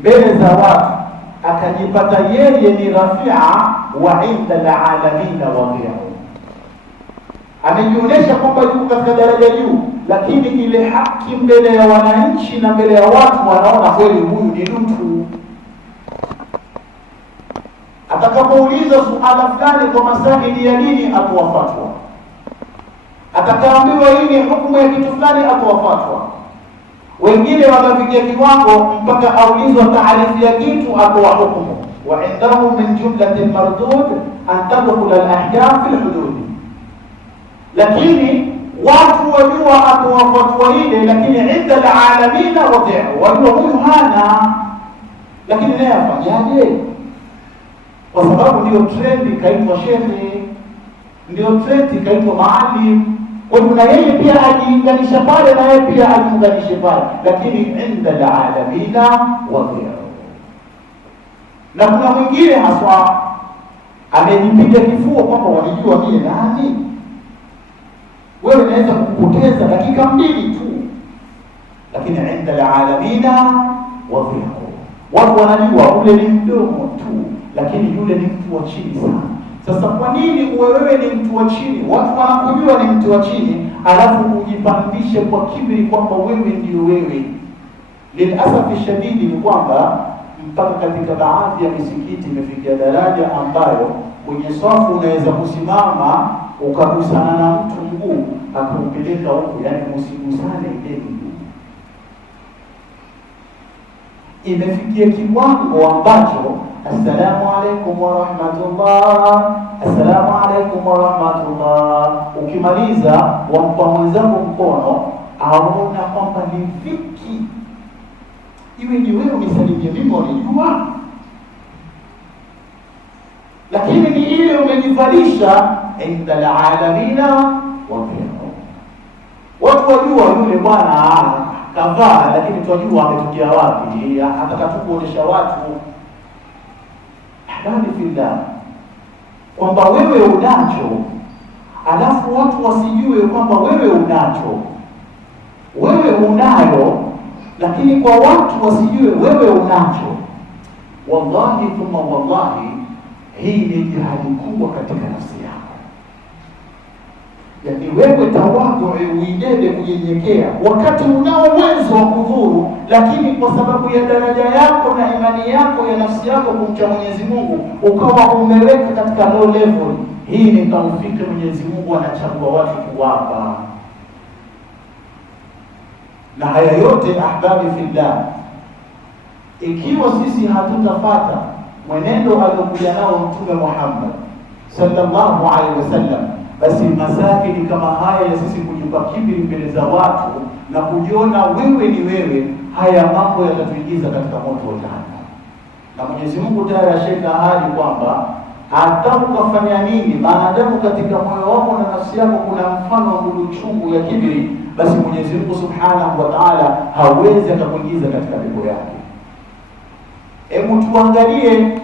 mbele za watu, akajipata yeye ni rafia wa inda alalamina wadhi'u. Amejionyesha kwamba yuko katika daraja juu, lakini ile haki mbele ya wananchi na mbele ya watu wanaona kweli huyu ni mtu. Atakapoulizwa suala fulani kwa masaili ya dini atoa fatwa, atakaambiwa hii ni hukumu ya kitu fulani atoa fatwa. Wengine wakafikia kiwango mpaka aulizwa taarifu ya kitu atoa hukumu. Wa indahu min jumlati al-mardud an tadkhul al-ahkam fi al-hudud. Lakini watu wajua atoa fatwa ile, lakini inda al-alamina wadhi'u, wajua huyu hana, lakini naye afanyaje? Kwa sababu ndio trendi kaitwa shehe, ndio trendi kaitwa maalim. Kwa hivyo na yeye pia ajiunganisha pale, na yeye pia ajiunganishe pale, lakini inda alalamina wadhi'u. Na kuna mwingine haswa amejipiga kifua kwamba wanijua mie nani. Wewe unaweza kupoteza dakika 2 tu, lakini inda alalamina wadhi'u. Watu wanajua ule ni mdomo tu, lakini yule ni mtu wa chini sana. Sasa kwa nini wewe ni mtu wa chini, watu wanakujua ni mtu wa chini, alafu ujipandishe kwa kiburi kwamba wewe ndio wewe? Lilasafi shadidi ni kwamba mpaka katika baadhi ya misikiti imefikia daraja ambayo kwenye safu unaweza kusimama ukagusana na mtu mguu akaupeleka huko, yani msigusane ile mguu. Imefikia kiwango ambacho assalamu alaikum wa rahmatullah, assalamu alaikum wa rahmatullah, ukimaliza wampa mwenzako mkono, aona kwamba ni viki iwe ni wewe unisalimie mimi unijua, lakini ni ile umejivalisha inda alalamina wadhi'u. Watu wajua yule bwana kavaa, lakini tunajua ametokea wapi, ataka tu kuonesha watu ahbani fillah kwamba wewe unacho, alafu watu wasijue kwamba wewe unacho. Wewe unayo, lakini kwa watu wasijue wewe unacho. Wallahi thumma wallahi, hii ni jihadi kubwa katika nafsi yako. Yani wewe tawadhu, uinede kunyenyekea wakati unao uwezo wa kudhuru, lakini kwa sababu ya daraja yako na imani yako ya nafsi yako kumcha Mwenyezi Mungu ukawa umeweka katika low level. Hii ni taufiki Mwenyezi Mungu anachagua watu kuwapa. Na haya yote ahbabi fillah, ikiwa sisi hatutafata mwenendo aliokuja nao Mtume Muhammad sallallahu alaihi wasallam, basi masaili kama haya ya sisi kujipa kiburi mbele za watu na kujiona wewe ni wewe, haya mambo yatatuingiza katika moto wa jahannam. Na Mwenyezi Mungu tayari asheka ahadi kwamba hata ukafanya nini, maadamu katika moyo wako na nafsi yako kuna mfano wa ndugu chungu ya kiburi, basi Mwenyezi Mungu Subhanahu wa Ta'ala hawezi akakuingiza katika pepo yake. Hebu tuangalie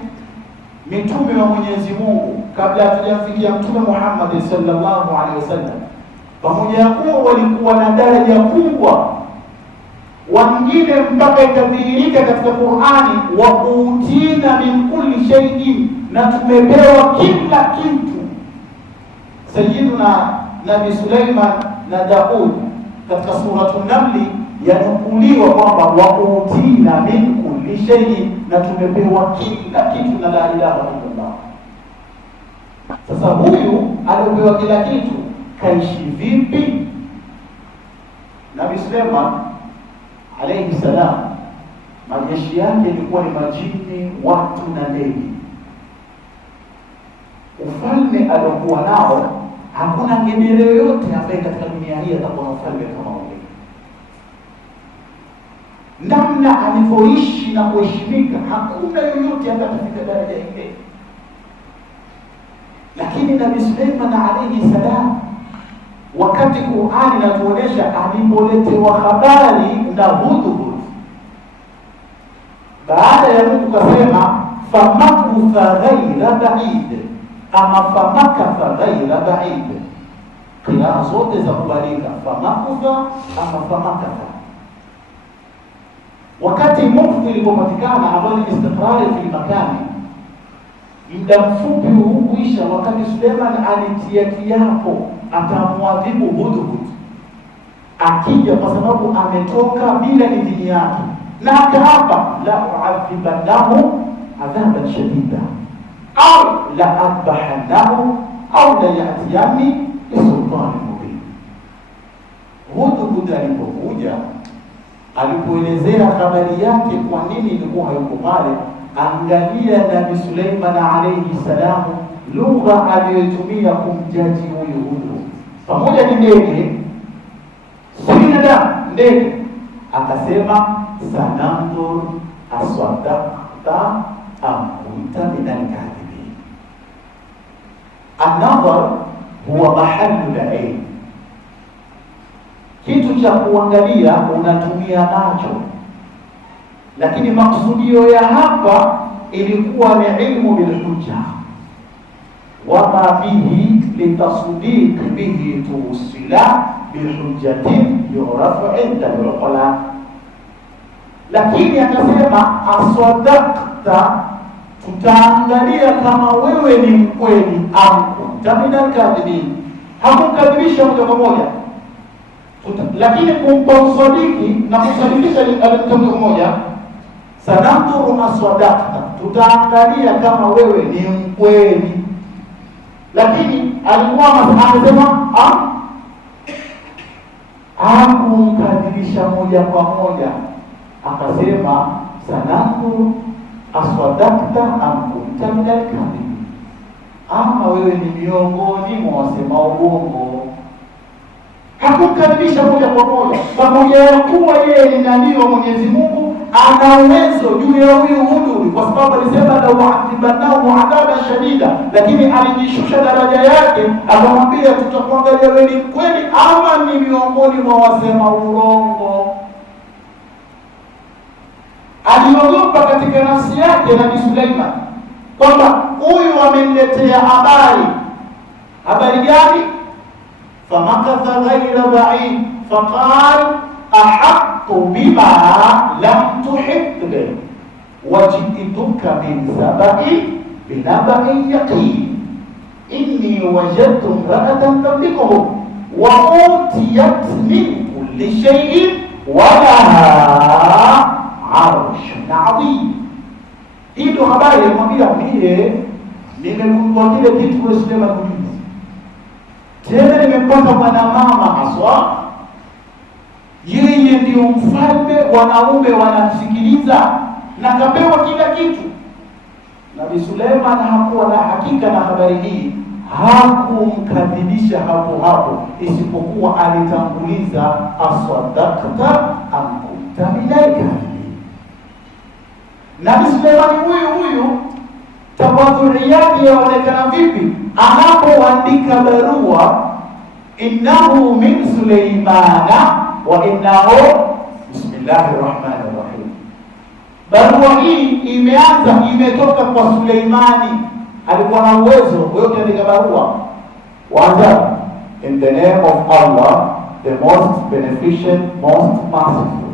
mitume wa Mwenyezi Mungu kabla hatujamfikia Mtume Muhammad sallallahu alaihi wasallam, pamoja na kuwa walikuwa na daraja kubwa, wengine mpaka ikadhihirika katika Qur'ani, wa utina min kulli shay'in, na tumepewa kila kitu. Sayyiduna Nabii Suleiman na Daud katika suratul Naml yanukuliwa kwamba wa utina min kulli shay'in, na tumepewa kila kitu na la ilaha illallah. Sasa huyu alipewa kila kitu, kaishi vipi? Nabii Suleiman alayhi salam, majeshi yake ilikuwa ni majini, watu na ndege. Ufalme aliokuwa nao, hakuna ngedere yoyote ambaye katika dunia hii atakuwa na ufalme kama ule. Namna alivyoishi na kuheshimika, hakuna yoyote ambaye atafika daraja ile. Lakini Nabii Suleiman alayhi salam, wakati Qur'ani inatuonesha alipoletewa habari na Hudhud, baada ya Mungu kasema famakutha ghaira ba'id, ama famakatha ghaira ba'id. Kila zote za kubalika, famakutha ama famakatha. wakati mufti ilipopatikana ambayo ni istiqrari fil makani, muda mfupi hukuisha wakati Suleiman alitia kiapo atamwadhibu Hudhud akija, kwa sababu ametoka bila idhini yake, na akaapa la u'adhibannahu adhaban shadida au la adbahannahu au la ya'tiyani bisultanin mubin. Hudhud alipokuja, alipoelezea habari yake kwa nini ilikuwa hayuko pale, angalia Nabii Suleiman alayhi salam lugha aliyotumia kumjaji huyu Hudhud. Pamoja ni ndege, si binadamu, ndege. Akasema sanandur aswadaqta am kunta min al-kadhibin. An-nadhar huwa mahallu al-ayn, kitu cha kuangalia unatumia macho, lakini maksudio ya hapa ilikuwa ni ilmu bil hujja, wama bihi litasdiq bihi tuwsila bihujjatin yurafu inda al-uqala. Lakini akasema aswadaqta, tutaangalia kama wewe ni mkweli, au kunta min al-kadhibin. Hakumkadhibisha moja kwa moja, lakini kumpa usadiki na kusadikisha alimtamko mmoja. Sananzuru aswadaqta, tutaangalia kama wewe ni mkweli. Lakini alikuwa amesema hakumkadhibisha moja kwa moja, akasema sananzuru aswadaqta am kunta min al-kadhibin, ama wewe ni miongoni mwa wasema uongo. Hakumkaribisha moja kwa moja, pamoja ya kuwa yeye ni nabii wa Mwenyezi Mungu, ana uwezo juu ya huyu Hudhud, kwa sababu alisema la wa'adhibannahu adhaban shadida, lakini alijishusha daraja yake, akamwambia tutakuangalia wewe ni kweli ama ni miongoni mwa wasema urongo. Aliogopa katika nafsi yake Nabii Suleiman kwamba huyu ameniletea habari gani? Famakatha ghayra ba'id faqal ahaqqu bima lam tuhit bihi wajidtuka min sabai binaba'in yaqin inni wajadtu imra'atan tamlikuhum wa utiyat min kulli shay'in wa laha 'arshun 'azim. Hii ndio habari alimwambia mie, nimegundua kile kitu kwa Suleiman kujuzi, tena nimepata mwanamama haswa, yeye ndio mfalme, wanaume wanamsikiliza na kapewa kila kitu. Nabii Suleiman hakuwa na hakika na habari hii, hakumkadhibisha hapo, isipokuwa alitanguliza aswadaqta am kunta min al-kadhibin. Nabii Suleiman huyu tawadhui yake yaonekana vipi? Anapoandika barua, innahu min Suleimana wa innahu bismillahir rahmanir rahim. Barua hii imetoka kwa Suleimani, alikuwa na uwezo. Wewe ukiandika barua waanza in the name of Allah the most beneficent most merciful,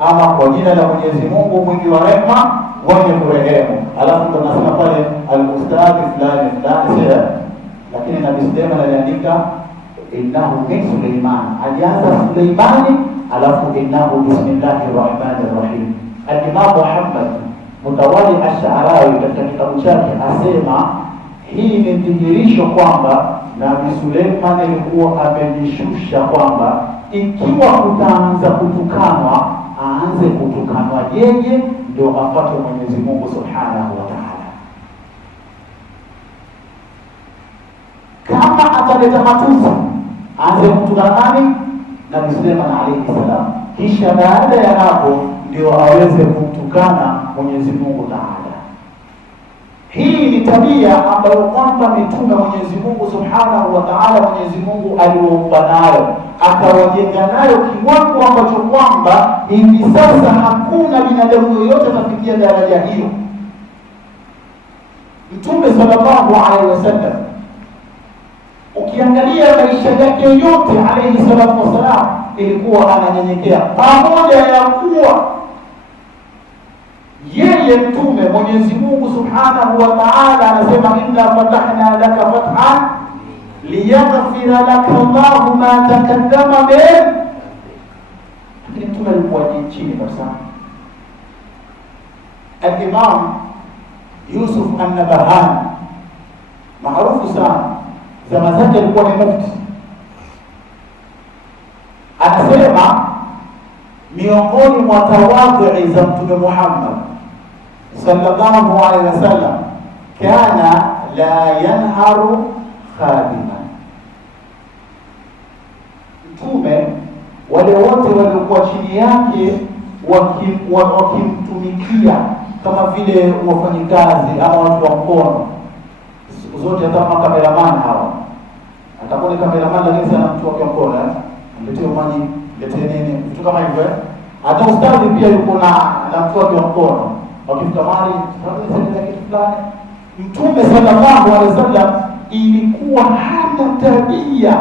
ama kwa jina la Mwenyezi Mungu mwingi wa rehema mwenye kurehemu, alafu tunasema pale al-ustadhi fulani fulani. Lakini Nabii Suleiman aliandika innahu min Suleiman, alianza Suleimani alafu innahu bismillahir rahmanir rahim. Al-Imam Muhammad Mutawali Ash-Sha'rawi katika kitabu chake asema hii ni dhihirisho kwamba Nabii Suleiman alikuwa amejishusha kwamba ikiwa kutaanza kutukanwa, aanze kutukanwa yeye ndio apate Mwenyezi Mungu Subhanahu wa Ta'ala. Kama ataleta matusi, aanze kutukana nani? Nabii Suleiman alayhi salam, kisha baada ya hapo ndio aweze kumtukana Mwenyezi Mungu Ta'ala. Hii ni tabia ambayo kwamba mitume Mwenyezi Mungu Subhanahu wa Ta'ala, Mwenyezi Mungu aliwaumba nayo, akawajenga nayo kiwango ambacho kwamba hivi sasa hakuna binadamu yoyote atafikia daraja hiyo. Mtume sallallahu alaihi wasallam, ukiangalia maisha yake yote alayhi salatu wasalam, ilikuwa ananyenyekea, pamoja ya kuwa yeye mtume, Mwenyezi Mungu Subhanahu wa Ta'ala anasema inna fatahna laka fathan liyaghfira laka Allahu ma taqaddama min. Lakini mtume alikuwa chini kabisa. Al-Imam Yusuf an-Nabahani maarufu sana, zama zake alikuwa ni mufti, anasema miongoni mwa tawadhu za Mtume Muhammad sallallahu alaihi wasallam, kana la yanharu khadiman. Mtume wale wote waliokuwa chini yake wakimtumikia kama vile wafanyikazi ama watu wa mkono, siku zote hata kama kameraman hawa atakuwa ni kameraman, lakini sana mtu wa mkono, mletee maji, letee nini, vitu kama hivyo. Hata ustadhi pia yuko na mtu wa mkono, wakifika mahali tunaweza kitu fulani. Mtume sallallahu alaihi wasallam ilikuwa hana tabia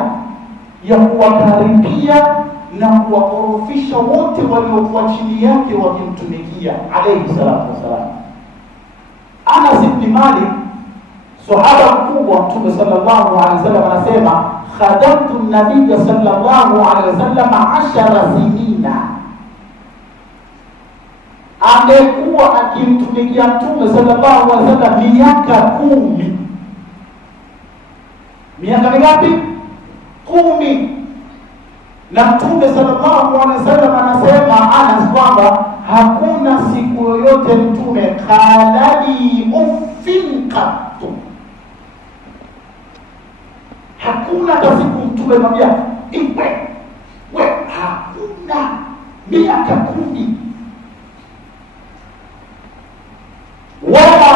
ya kuwakaribia na kuwakorofisha wote waliokuwa chini yake wakimtumikia, alayhi salatu wasalam. Anas ibn Malik, sahaba mkubwa Mtume sallallahu alaihi wasallam, anasema khadamtu an-nabiy sallallahu alaihi wasallam 10 sinina. Amekuwa akimtumikia Mtume sallallahu alaihi wasallam miaka 10. Miaka mingapi? 10. Na Mtume sallallahu alaihi wasallam anasema Anas kwamba hakuna siku yoyote Mtume kalali uffin qattu, hakuna hata siku Mtume anambia we, hakuna. Miaka 10. Wala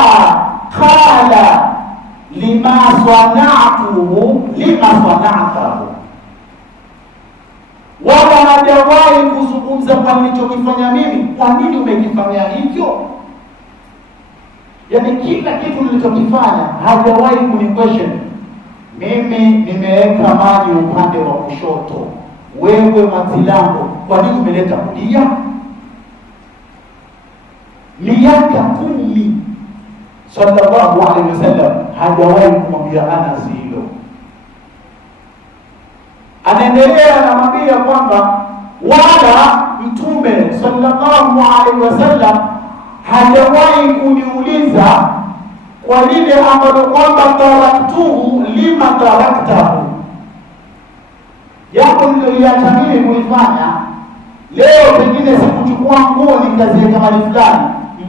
qala lima sana'tuhu lima sana'tahu, wala hajawahi kuzungumza kwa nilichokifanya mimi, kwa nini umekifanya hivyo. Yani kila kitu nilichokifanya hajawahi kuniquestion. Mimi nimeweka maji upande wa kushoto, wewe matilango, kwa nini umeleta kulia? Miaka 10 sallallahu alaihi wasallam hajawahi kumwambia Anas hilo. Anaendelea anamwambia kwamba wala Mtume sallallahu alaihi wasallam hajawahi kuniuliza kwa lile ambalo kwamba taraktuhu lima taraktahu, jambo nililiacha mimi kulifanya leo, pengine sikuchukua nguo nikaziweka mahali fulani.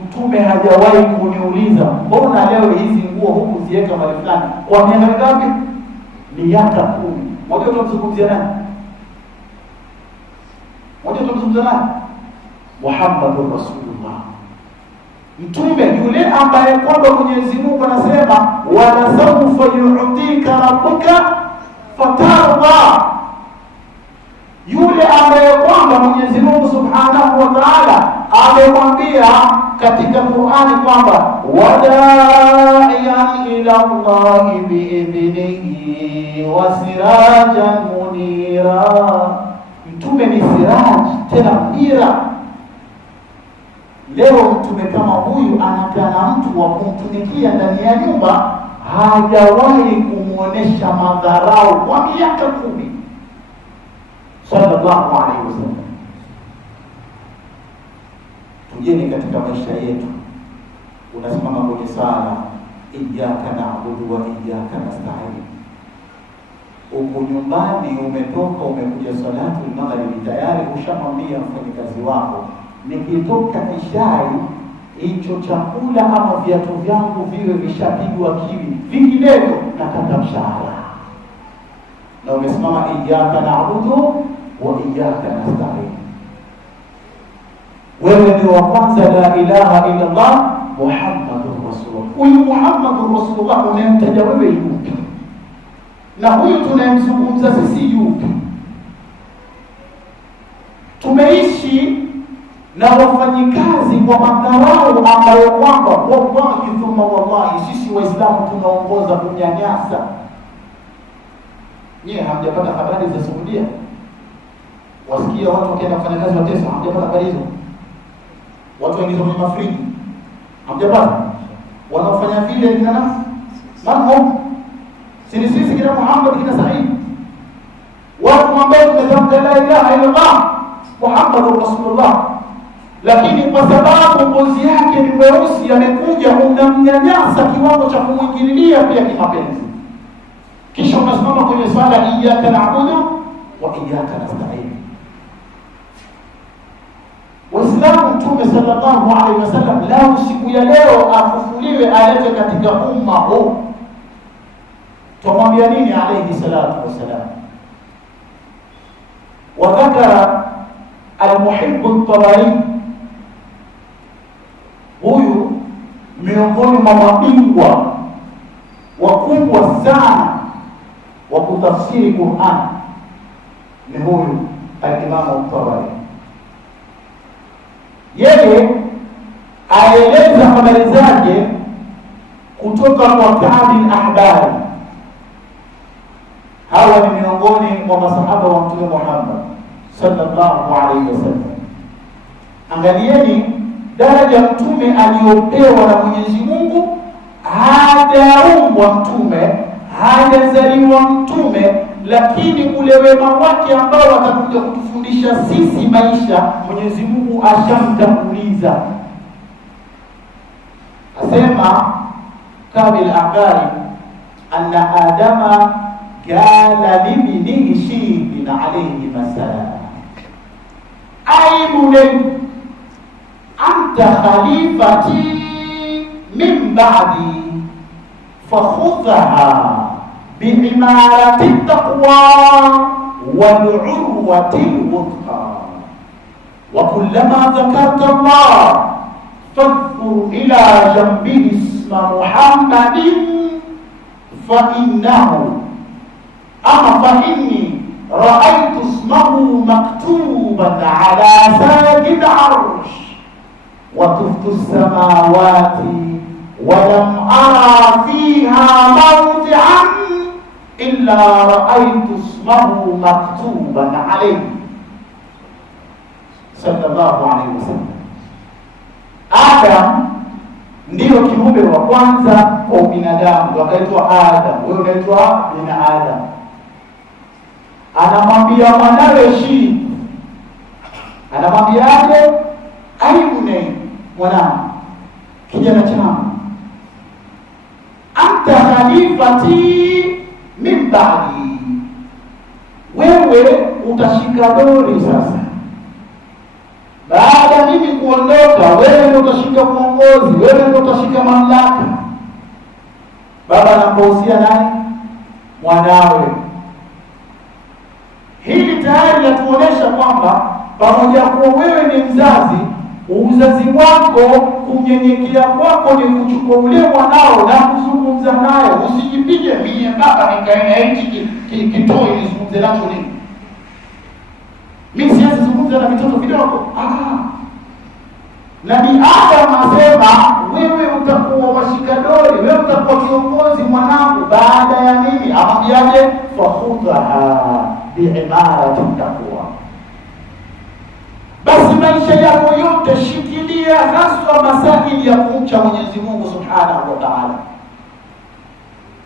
Mtume hajawahi kuniuliza mbona leo hizi nguo huku ziweka mahali fulani. Kwa miaka mingapi? Miaka 10. Moja tunamzungumzia nani? Muhammadur Rasulullah, Mtume yule ambaye kwamba Mwenyezi Mungu anasema wala sawfa yu'tika rabbuka fatarda, yule ambaye kwamba Mwenyezi Mungu Subhanahu wa Ta'ala amemwambia katika Qur'ani kwamba wada'iyan ila Allahi bi'idhnihi wa sirajan munira. Mtume ni siraj, tena munira. Leo mtume kama huyu anakaa na mtu wa kumtumikia ndani ya nyumba, hajawahi kumuonesha madharau kwa miaka 10 sallallahu alaihi wasallam. Tujeni katika maisha yetu, unasimama kwenye sala, iyyaka na'budu wa iyyaka nasta'in. Uko nyumbani, umetoka umekuja salatu al-maghrib, tayari ushamwambia mfanyikazi wako nikitoka ishai hicho chakula ama viatu vyangu viwe vishapigwa kiwi, vinginevyo nakata mshahara. Na umesimama iyyaka na'budu wa iyyaka nasta'in. Wewe ndio wa kwanza, la ilaha illa Allah Muhammadur Rasulullah. Huyu Muhammadur Rasulullah unayemtaja wewe yupi? Na huyu tunayemzungumza sisi yupi? Tumeishi na wafanyikazi kwa madharau ambayo kwamba wallahi thumma wallahi sisi Waislamu tunaongoza kunyanyasa. Nyie hamjapata habari za Saudia? Wasikia watu wakienda kufanya kazi watesa, hamjapata habari hizo? Watu wengine kwenye mafriji, Hamjapata? Wanaofanya vile kina nani? Manhum. Sisi kina Muhammad kina Said. Watu ambao tumetamka la ilaha illa Allah Muhammadur Rasulullah, lakini kwa sababu ngozi yake ni mweusi amekuja unamnyanyasa kiwango cha kumwingililia pia kimapenzi. Kisha unasimama kwenye swala iyyaka na'budu wa iyyaka nasta'in. Waislamu, Mtume sallallahu alaihi wasallam lao siku ya leo afufuliwe alete katika umma huu, tumwambia nini alayhi salatu wasalam? Wa dhakara al-Muhibb at-Tabari, huyu miongoni mwa mabingwa wakubwa sana wa kutafsiri Qur'an ni huyu al-Imam at-Tabari. Yeye aeleza habari zake kutoka kwa Ka'b al-Ahbari. Hawa ni miongoni mwa masahaba wa Mtume Muhammad sallallahu alaihi wasallam. Angalieni daraja Mtume aliyopewa na Mwenyezi Mungu. Hajaumbwa Mtume, hajazaliwa Mtume, lakini ule wema wake ambao watakuja kutufundisha sisi maisha, Mwenyezi Mungu ashamtanguliza. Asema Ka'b al-Ahbari anna Adama qala libnihi Shibin alayhi masalam, ay bunay anta khalifati min ba'di fakhudha bi'imarati at-taqwa wal-'urwati al-wuthqa wa kullama dhakarta Allah fadhkur ila janbihi isma Muhammadin fa innahu فإني رأيت اسمه مكتوبا على ساق العرش وطفت السماوات ولم أرى فيها موضعا إلا رأيت اسمه مكتوبا عليه صلى الله عليه وسلم. Adam ndio kiumbe wa kwanza kwa binadamu, wakaitwa Adam. Wewe unaitwa binadamu. Anamwambia mwanawe Shib, anamwambiaje? Aibune, mwanangu, kijana changu, anta khalifati min ba'di, wewe utashika dori sasa baada mimi kuondoka. Wewe ndio utashika uongozi, wewe ndio utashika mamlaka. Baba anapohusia nani? Mwanawe. Hili tayari latuonesha kwamba pamoja kuwa wewe ni mzazi, uzazi wako, kunyenyekea kwako ni kuchukua ule mwanao na kuzungumza naye. Usijipige mimi baba nikaenda hichi kitoi nizungumze nacho nini? Mimi siwezi zungumza na vitoto vidogo. Nabii Adam asema wewe utakuwa washikadori, wewe utakuwa kiongozi mwanangu baada ya mimi. Amwambiaje? fakhudha bi'imarati taqwa. Basi maisha yako yote shikilia haswa masaili ya kumcha Mwenyezi Mungu Subhanahu wa Ta'ala.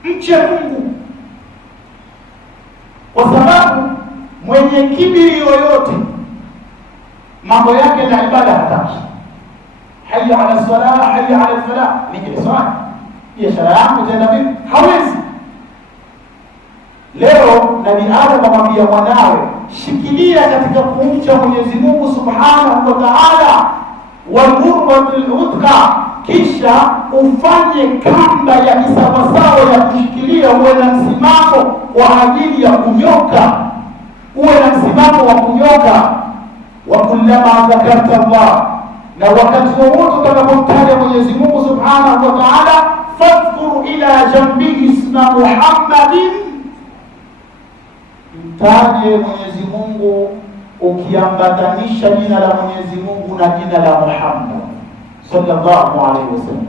Mche Mungu, kwa sababu mwenye kibiri yoyote mambo yake na ibada hataki. Hayya ala salah, hayya ala falah, niki swala biashara yangu tena vipi? Hawezi. Leo Nabii Adam amwambia mwanawe, shikilia katika kumcha Mwenyezi Mungu Subhanahu wa Ta'ala, wal-urwatil wuthqa, kisha ufanye kamba ya kisawasawa ya kushikilia, uwe na msimamo kwa ajili ya kunyoka, uwe na msimamo wa kunyoka. Wa kullama dhakarta Allah, na wakati wowote utakapomtaja Mwenyezi Mungu Subhanahu wa Ta'ala, fadhkur ila janbihi isma Muhammadin, mtaje Mwenyezi Mungu ukiambatanisha jina la Mwenyezi Mungu na jina la Muhammad sallallahu alaihi wasallam.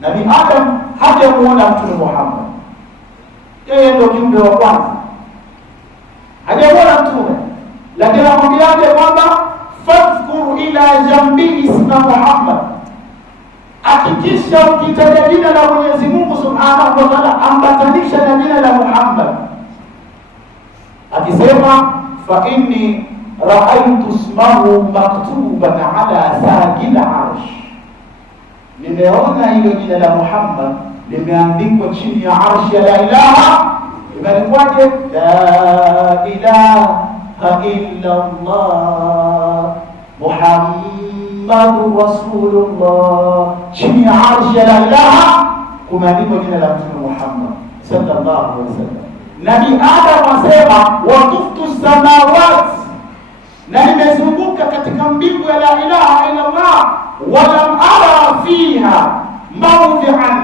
Nabii Adam hajamuona Mtume Muhammad, yeye ndio kiumbe wa kwanza, hajamuona Mtume, lakini anamwambiaje? Kwamba fadhkur ila janbihi isma Muhammad, kisha ukitaja jina la Mwenyezi Mungu Subhanahu wa Ta'ala ambatanisha na jina la Muhammad, akisema fa inni ra'aytu ismahu maktuban ala sajil arsh, nimeona hilo jina la Muhammad limeandikwa chini ya arshi ya la ilaha. Imeandikwaje? La ilaha illa Allah Muhammadur Rasulullah. Chini ya arshi ya la ilaha kumeandikwa jina la Mtume Muhammad sallallahu alaihi wasallam. Nabii Adam asema wa tuftu samawati, na nimezunguka katika mbingu ya la ilaha illa Allah, walam ara fiha mawdi'an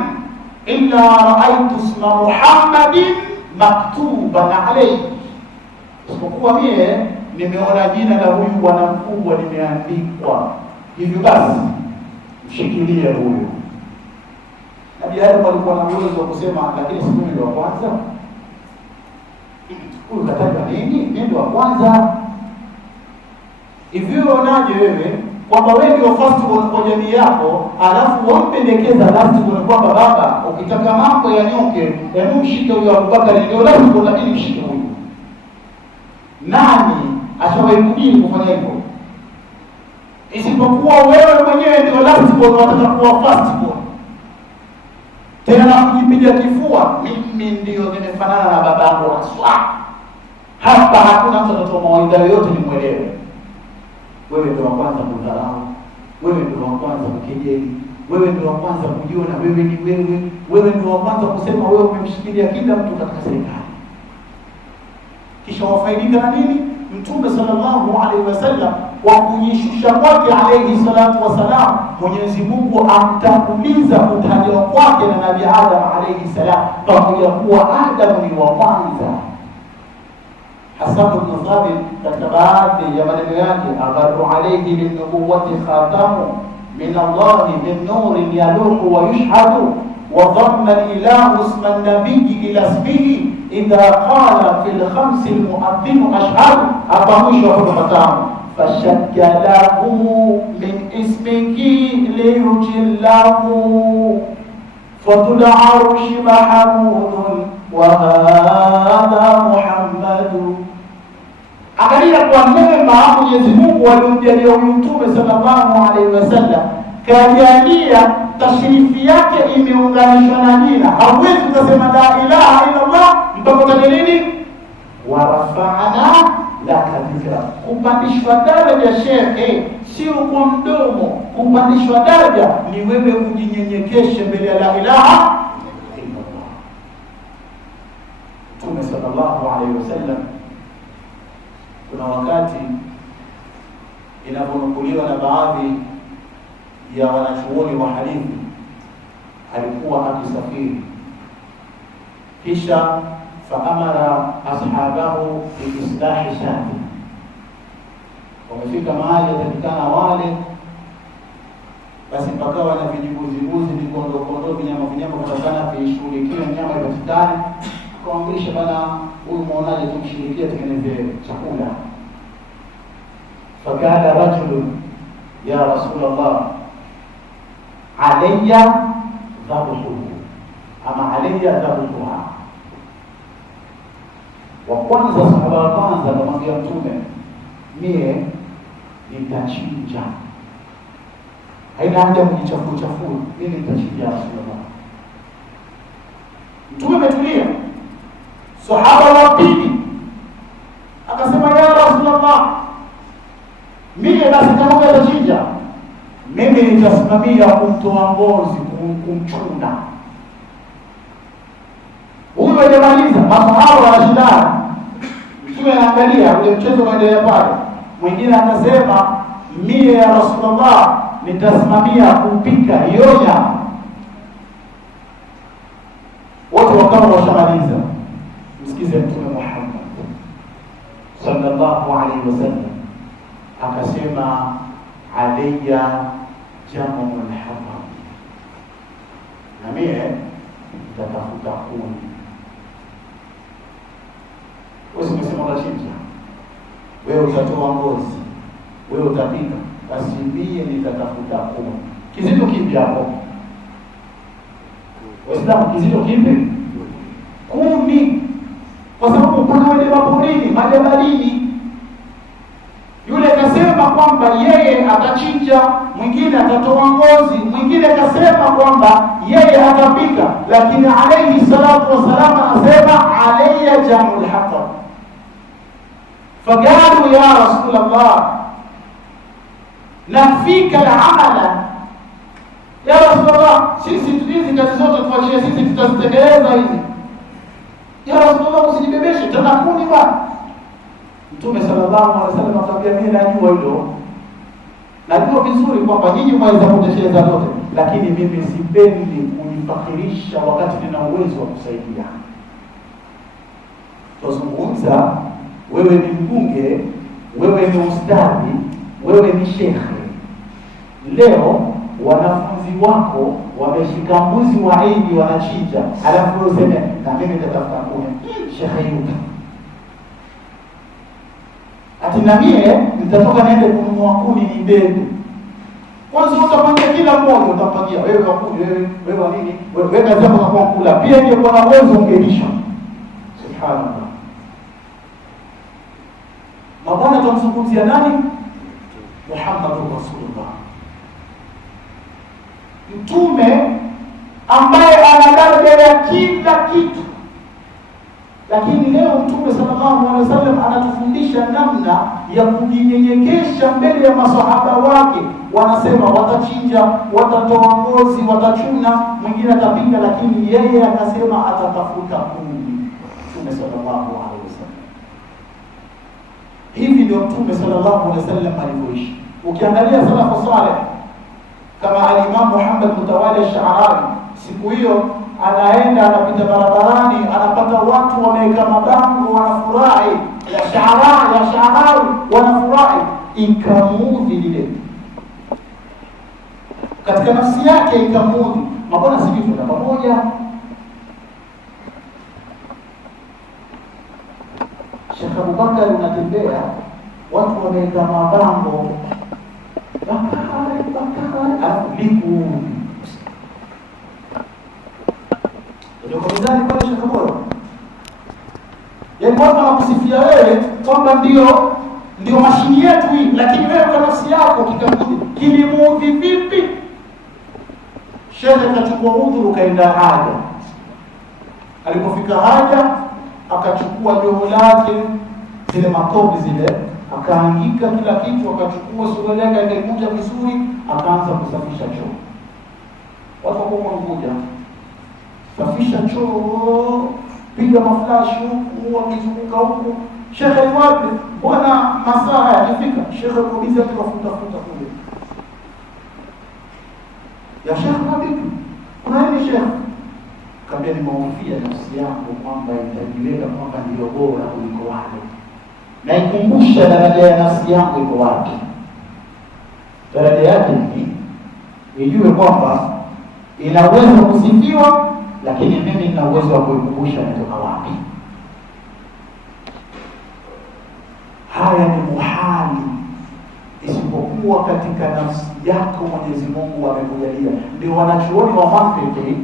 illa ra'aytu isma Muhammadin maktuban alayhi, isipokuwa mie nimeona jina la huyu bwana mkubwa limeandikwa. Hivyo basi mshikilie huyo. Nabii Adam alikuwa na uwezo wa kusema lakini si mimi ndo wa kwanza, huyu kataja nini, mimi ndo wa kwanza. Hivyo unaje wewe kwamba wewe ndio first born kwa jamii yako, alafu wampendekeza last born kwamba baba, ukitaka mambo yanyoke, hebu mshike huyo Abubakar ndio last born, lakini mshike huyo. Nani ashawahi kujili kufanya hivyo? Isipokuwa wewe mwenyewe ndio last born, unataka kuwa first born. Tena na kujipiga kifua, mimi ndio nimefanana na babangu raswa. Hapa hakuna mtu anatoa mawaidha yoyote nimwelewe. Wewe ndio wa kwanza kudharau, wewe ndio wa kwanza kukejeli, wewe ndio wa kwanza kujiona wewe ni wewe, wewe ndio wa kwanza kusema wewe umemshikilia kila mtu katika serikali. Kisha wafaidika na nini? Mtume sallallahu alaihi wasallam kwa kujishusha kwake alayhi salatu wasalam, Mwenyezi Mungu amtanguliza kutajwa kwake na Nabii Adam alayhi salam, pamoja kuwa Adam ni wa kwanza. Hasan ibn Thabit katika baadhi ya maneno yake, agharu alayhi min nubuwwati khatamu min Allah min nurin yaluhu wa yushhadu wa dhamma ilahu isma an-nabiy ila ismihi idha qala fil khamsi al-mu'adhdhin ashhadu. Hapa mwisho wa khatamu fashakkalahu min ismihi liyujillahu fadul arshi mahmudun wa hadha Muhammadu. Angalia kwa neema Mwenyezi Mungu aliyomjalia huyu Mtume sallallahu alaihi wasallam, kajalia tashrifi yake imeunganishwa na jina. Hauwezi kusema la ilaha illa Allah mpaka utaje nini? Wa rafa'na laka dhikra. Kupandishwa daraja shekhe sio kwa mdomo, kupandishwa daraja ni wewe kujinyenyekesha mbele ya la ilaha illa Allah. Mtume sallallahu alaihi wasallam kuna wakati inaponukuliwa na baadhi ya wanachuoni wa hadithi, alikuwa akisafiri, kisha faamara ashabahu biislahi shati. Wamefika mahali yatakikana wale, basi pakawa na vijibuzibuzi vikondo vinyama katakana vishughulikiwe, nyama ipatikane. Kaamrisha bana, huyu muonaje tumshirikie tengeneze chakula. Fakala rajulun ya Rasulullah alayya dhabhuhu ama alayya dhabhuha. Wa kwanza, sahaba wa kwanza akamwambia Mtume, mie nitachinja, haina haja kujichafua, mimi nitachinja Rasulullah. Mtume ametulia. Sahaba wa pili akasema, ya Rasulullah, mimi basi kama utachinja, mimi nitasimamia kumtoa ngozi, kumchuna. Huyu hajamaliza, masahaba wanashindana. Mtume anaangalia ule mchezo unaendelea pale. Mwingine akasema, mimi ya Rasulullah nitasimamia kupika hiyo nyama. Wote wakawa washamaliza. Msikize Mtume Muhammad sallallahu alaihi wasallam akasema, alayya jam'ul hatab, na mimi nitatafuta kuni. Usimsema utachinja, wewe utatoa ngozi, wewe utapika, basi mimi nitatafuta kuni. Kizito kipi hapo? Waislamu kizito kipi? 10. Kwa sababu kuna wale maporini, majabalini. Yule kasema kwamba yeye atachinja, mwingine atatoa ngozi, mwingine kasema kwamba yeye atapika, lakini alayhi salatu wasalam anasema alayya jamul hatab. Faqalu ya Rasulullah nafika al-amala, ya Rasulullah, sisi hizi kazi zote tuachie sisi, tutazitekeleza hizi. Ya Rasulullah, usijibebeshe tena kuni bwana. Mtume sallallahu alaihi wasallam akamwambia, mimi najua hilo, najua vizuri kwamba nyinyi mwaweza kutekeleza zote, lakini mimi sipendi kujifakhirisha wakati nina uwezo wa kusaidia. Tuzungumza, wewe ni mbunge, wewe ni ustadi, wewe ni shekhe. Leo wanafunzi wako wameshika mbuzi wa Eid wanachinja, alafu useme na mimi nitatafuta kuni. Shekhe yupi? Ati na mie nitatoka niende kununua kuni ni mbele. Kwanza utapangia kila mmoja, utapangia wewe wa kuni, wewe wa nini, wewe kazi yako kwa kula. Pia ndio kwa uwezo ungelisha. Subhanallah. Mabwana tumzungumzia nani? Muhammadur Rasulullah. Mtume ambaye ana daraja ya kila kitu. Lakini leo Mtume sallallahu alaihi wasallam anatufundisha namna ya kujinyenyekesha mbele ya maswahaba wake. Wanasema watachinja, watatoa ngozi, watachuna, mwingine atapinga, lakini yeye akasema atatafuta kuni. Mtume sallallahu alaihi wasallam. Hivi ndio Mtume sallallahu alaihi wasallam alivyoishi. Ukiangalia salafu saleh kama al-Imam Muhammad Mutawali Sha'rawi, siku hiyo anaenda anapita barabarani, anapata watu wameweka mabango wanafurahi, ya Sha'rawi wanafurahi, ikamudhi lile katika nafsi yake, ikamudhi. Mbona sisi tuna pamoja? Sheikh Abubakar unatembea, watu wameweka mabango alafu liku ndio kwa mizani pale Sheikh Abubakar. Yaani watu wanakusifia wewe kwamba ndio mashini yetu hii, lakini wewe kwa nafsi yako kikamudi kilimuudhi vipi? Sheikh akachukua udhuru kaenda haja. Alipofika haja akachukua joho lake, zile makobi zile, akaangika kila kitu, akachukua suruali yake akaikunja vizuri, akaanza kusafisha choo. Watu wanakuja safisha choo, piga maflash huku, wakizunguka huku. Shekhe wapi? Bwana masaa yakifika, shekhe kuuliza tukafuta kule. Ya shekhe wapi? Kuna nini shekhe? Kaambia nimeufia nafsi yangu kwamba itajiweka kwamba ndio bora kuliko wale. Na ikumbusha daraja ya nafsi yangu iko wapi. Daraja yake ni ijue kwamba ina uwezo kusifiwa, lakini mimi nina uwezo wa kuikumbusha nitoka wapi. Haya ni muhali, isipokuwa katika nafsi yako Mwenyezi Mungu amekujalia. Ndio wanachuoni wa mantiki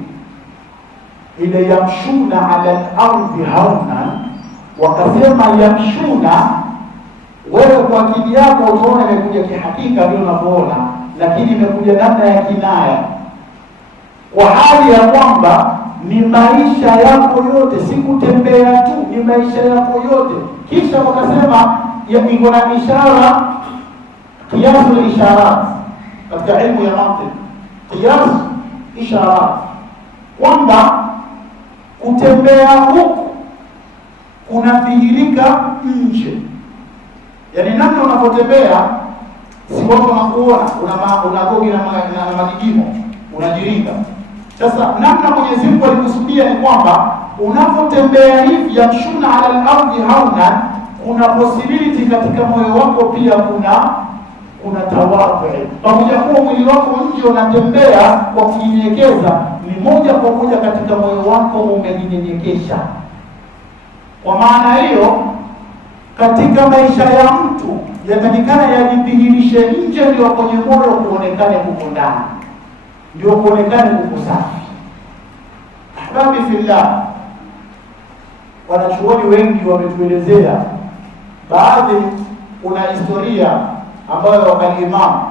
ile yamshuna ala al-ardhi hauna, wakasema yamshuna, wewe kwa akili yako utaona imekuja kihakika vile unavyoona, lakini imekuja namna ya kinaya, kwa hali ya kwamba ni maisha yako yote, si kutembea tu, ni maisha yako yote. Kisha wakasema iko na ishara, qiyasul isharat katika ilmu ya mantiki, qiyas isharat, kwamba kutembea huku kunadhihirika nje. Yaani namna unapotembea, si watu wanakuona una gogi na madigimo, unajiringa. Sasa namna Mwenyezi Mungu alikusudia ni kwamba unapotembea hivi yamshuna ala al-ardhi hauna, kuna possibility katika moyo wako pia kuna tawadhu. Pamoja kuwa mwili wako nje unatembea kwa kujinyenyekeza, ni moja kwa moja katika moyo wako umejinyenyekesha. Kwa maana hiyo, katika maisha ya mtu yatakikana yajidhihirishe nje, ndio kwenye moyo kuonekane kuko ndani, ndio kuonekane kuko safi. Ahbabi fillah, wanachuoni wengi wametuelezea baadhi. Kuna historia ambayo al-Imam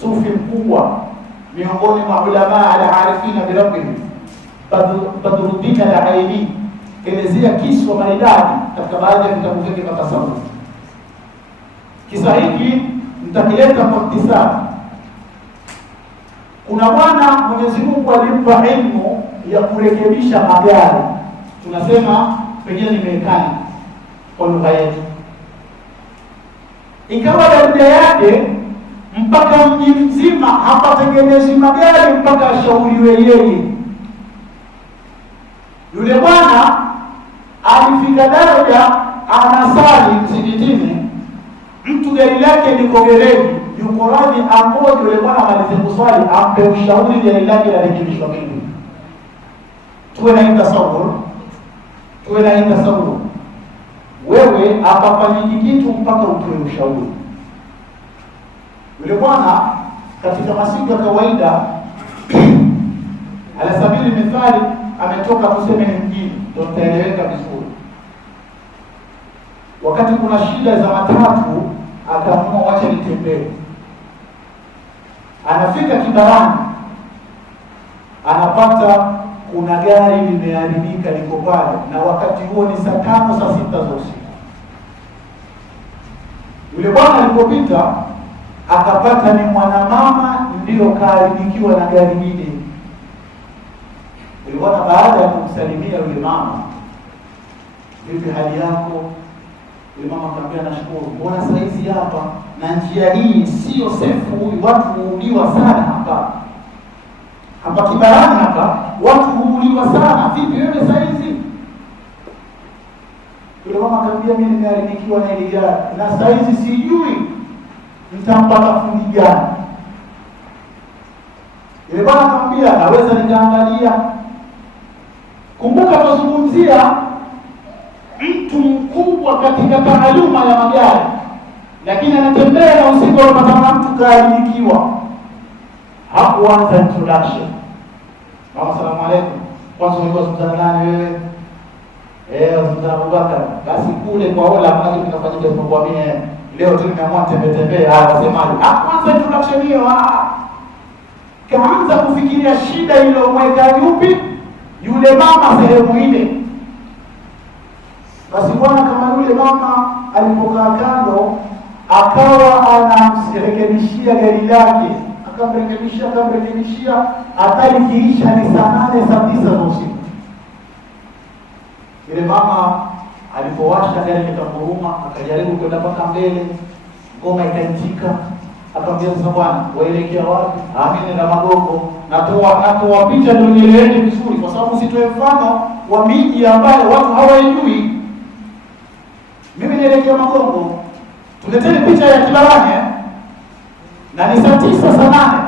sufi mkubwa miongoni mwa ulama al-arifina bi rabbih Badruddin al-Aini elezea kisa maridadi katika baadhi ya vitabu vyake vya tasawuf. Kisa hiki nitakileta kwa ikhtisari. Kuna bwana Mwenyezi Mungu alimpa elimu ya kurekebisha magari, tunasema pengine ni mekani kwa lugha yetu. Ikawa dada yake mpaka mji mzima hapatengenezi magari mpaka ashauriwe yeye. Yule bwana alifika daraja anasali msikitini, mtu gari lake liko gereji, yuko radhi ambaye yule bwana amalize kuswali ampe ushauri gari lake larekebishwa vipi. Tuwe na tasawur, wewe akafanyiki kitu mpaka utoe ushauri. Yule bwana katika masiku ya kawaida ala sabili mithali ametoka tuseme ni mjini, ndio tutaeleweka vizuri. Wakati kuna shida za matatu akaamua wacha nitembee. Anafika Kibarani, anapata kuna gari limeharibika liko pale, na wakati huo ni saa 5 saa 6 za usiku. Yule bwana alipopita akapata ni mwanamama ndio kaharibikiwa na gari lile. Yule bwana baada ya kumsalimia yule mama, vipi hali yako? Yule mama akamwambia nashukuru. Mbona saizi hapa na njia hii sio safe, huyu watu huuliwa sana hapa. Hapa Kibarani hapa watu huuliwa sana. Vipi wewe saizi? Yule mama akamwambia mimi nimeharibikiwa na ile gari na saizi sijui nitampata fundi gani. Yule bwana akamwambia naweza nikaangalia. Kumbuka tuzungumzia mtu mkubwa katika taaluma ya magari, lakini anatembea na usiku anapata mtu kaharibikiwa. Hakuanza introduction. Mama salamu alaykum. Kwanza ulikuwa mzana nani wewe? Mzana Abubakar. Basi kule kwa wala hakuna kitu kinafanyika isipokuwa mimi leo tu nimeamua tembee. Wasemaje? Hakuanza introduction hiyo. Kaanza kufikiria shida ile umweka yupi? Yule mama sehemu ile. Basi bwana kama yule mama alipokaa kando akawa anamrekebishia gari lake, akamrekebishia hatari kiisha ni saa 8 saa 9 za usiku. Yule mama alipowasha gari likanguruma, akajaribu kwenda mpaka mbele, ngoma ikaitika. Akamwambia sasa bwana, waelekea wapi? Mimi na Magongo. Natoa picha ndio nieleweke vizuri, kwa sababu sitoe mfano wa miji ambayo watu hawaijui. Mimi nielekea Magongo. Tuleteni picha ya Kibarani na ni saa 9 saa 8.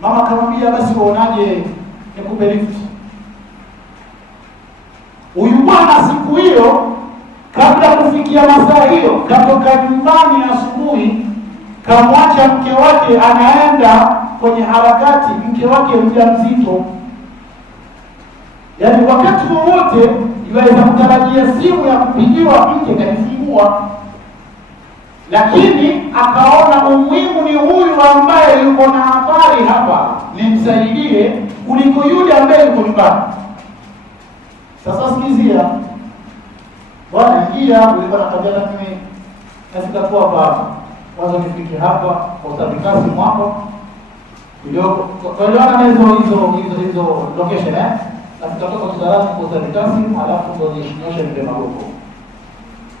Mama akamwambia basi waonaje nikupe lift. Huyu bwana siku hiyo kabla kufikia masaa hiyo katoka nyumbani asubuhi, kamwacha mke wake anaenda kwenye harakati, mke wake mjamzito. Yaani wakati wowote yaweza kutarajia simu ya kupigiwa mke kanifungua. Lakini akaona umuhimu ni huyu ambaye yuko na habari hapa nimsaidie kuliko yule ambaye yuko nyumbani. Sasa sikizia. Bwana ingia ulikuwa natabia mimi nafika tu hapa. Kwanza nifike hapa kwa utabikasi mwako. Kidogo kwa hizo location na tutatoka Kidarani kwa utabikasi alafu ndio nishinyoshe ndio Magongo.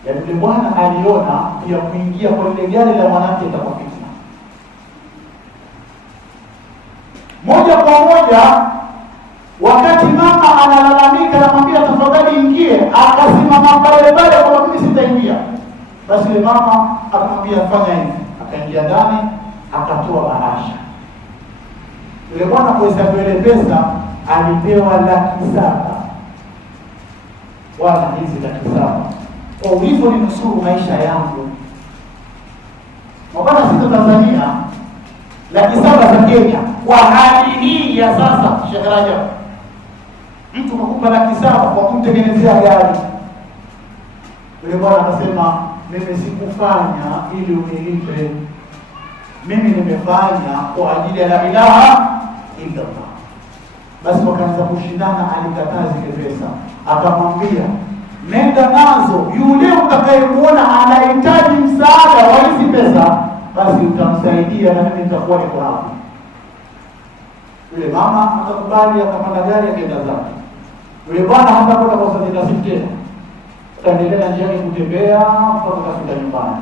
Yaani yule bwana aliona pia kuingia kwa ile gari la mwanamke itakuwa fitna. Moja kwa moja wakati mama analalamika anamwambia tafadhali ingie, akasimama pale kwa mimi sitaingia. Basi yule mama akamwambia fanya hivi, akaingia ndani akatoa bahasha. Yule bwana kwa sababu ile pesa alipewa 700,000. Bwana hizi 700,000 kwa ulivyo ni nusuru maisha yangu. Mabana sisi Tanzania 700,000 za Kenya kwa hali hii ya sasa Sheikh Rajab. Mtu kakupa 700,000 kwa kumtengenezea gari. Yule bwana akasema, mimi sikufanya ili unilipe, mimi nimefanya kwa ajili ya la ilaha illa Allah. Basi wakaanza kushindana, alikataa zile pesa. Akamwambia, nenda nazo, yule utakayemuona anahitaji msaada wa hizi pesa, basi utamsaidia na mimi nitakuwa niko hapo. Yule mama akakubali, akapanda gari akaenda zake. Yule bwana hata kwenda kwa sasa nasifu tena, akaendelea njiani kutembea mpaka kufika nyumbani.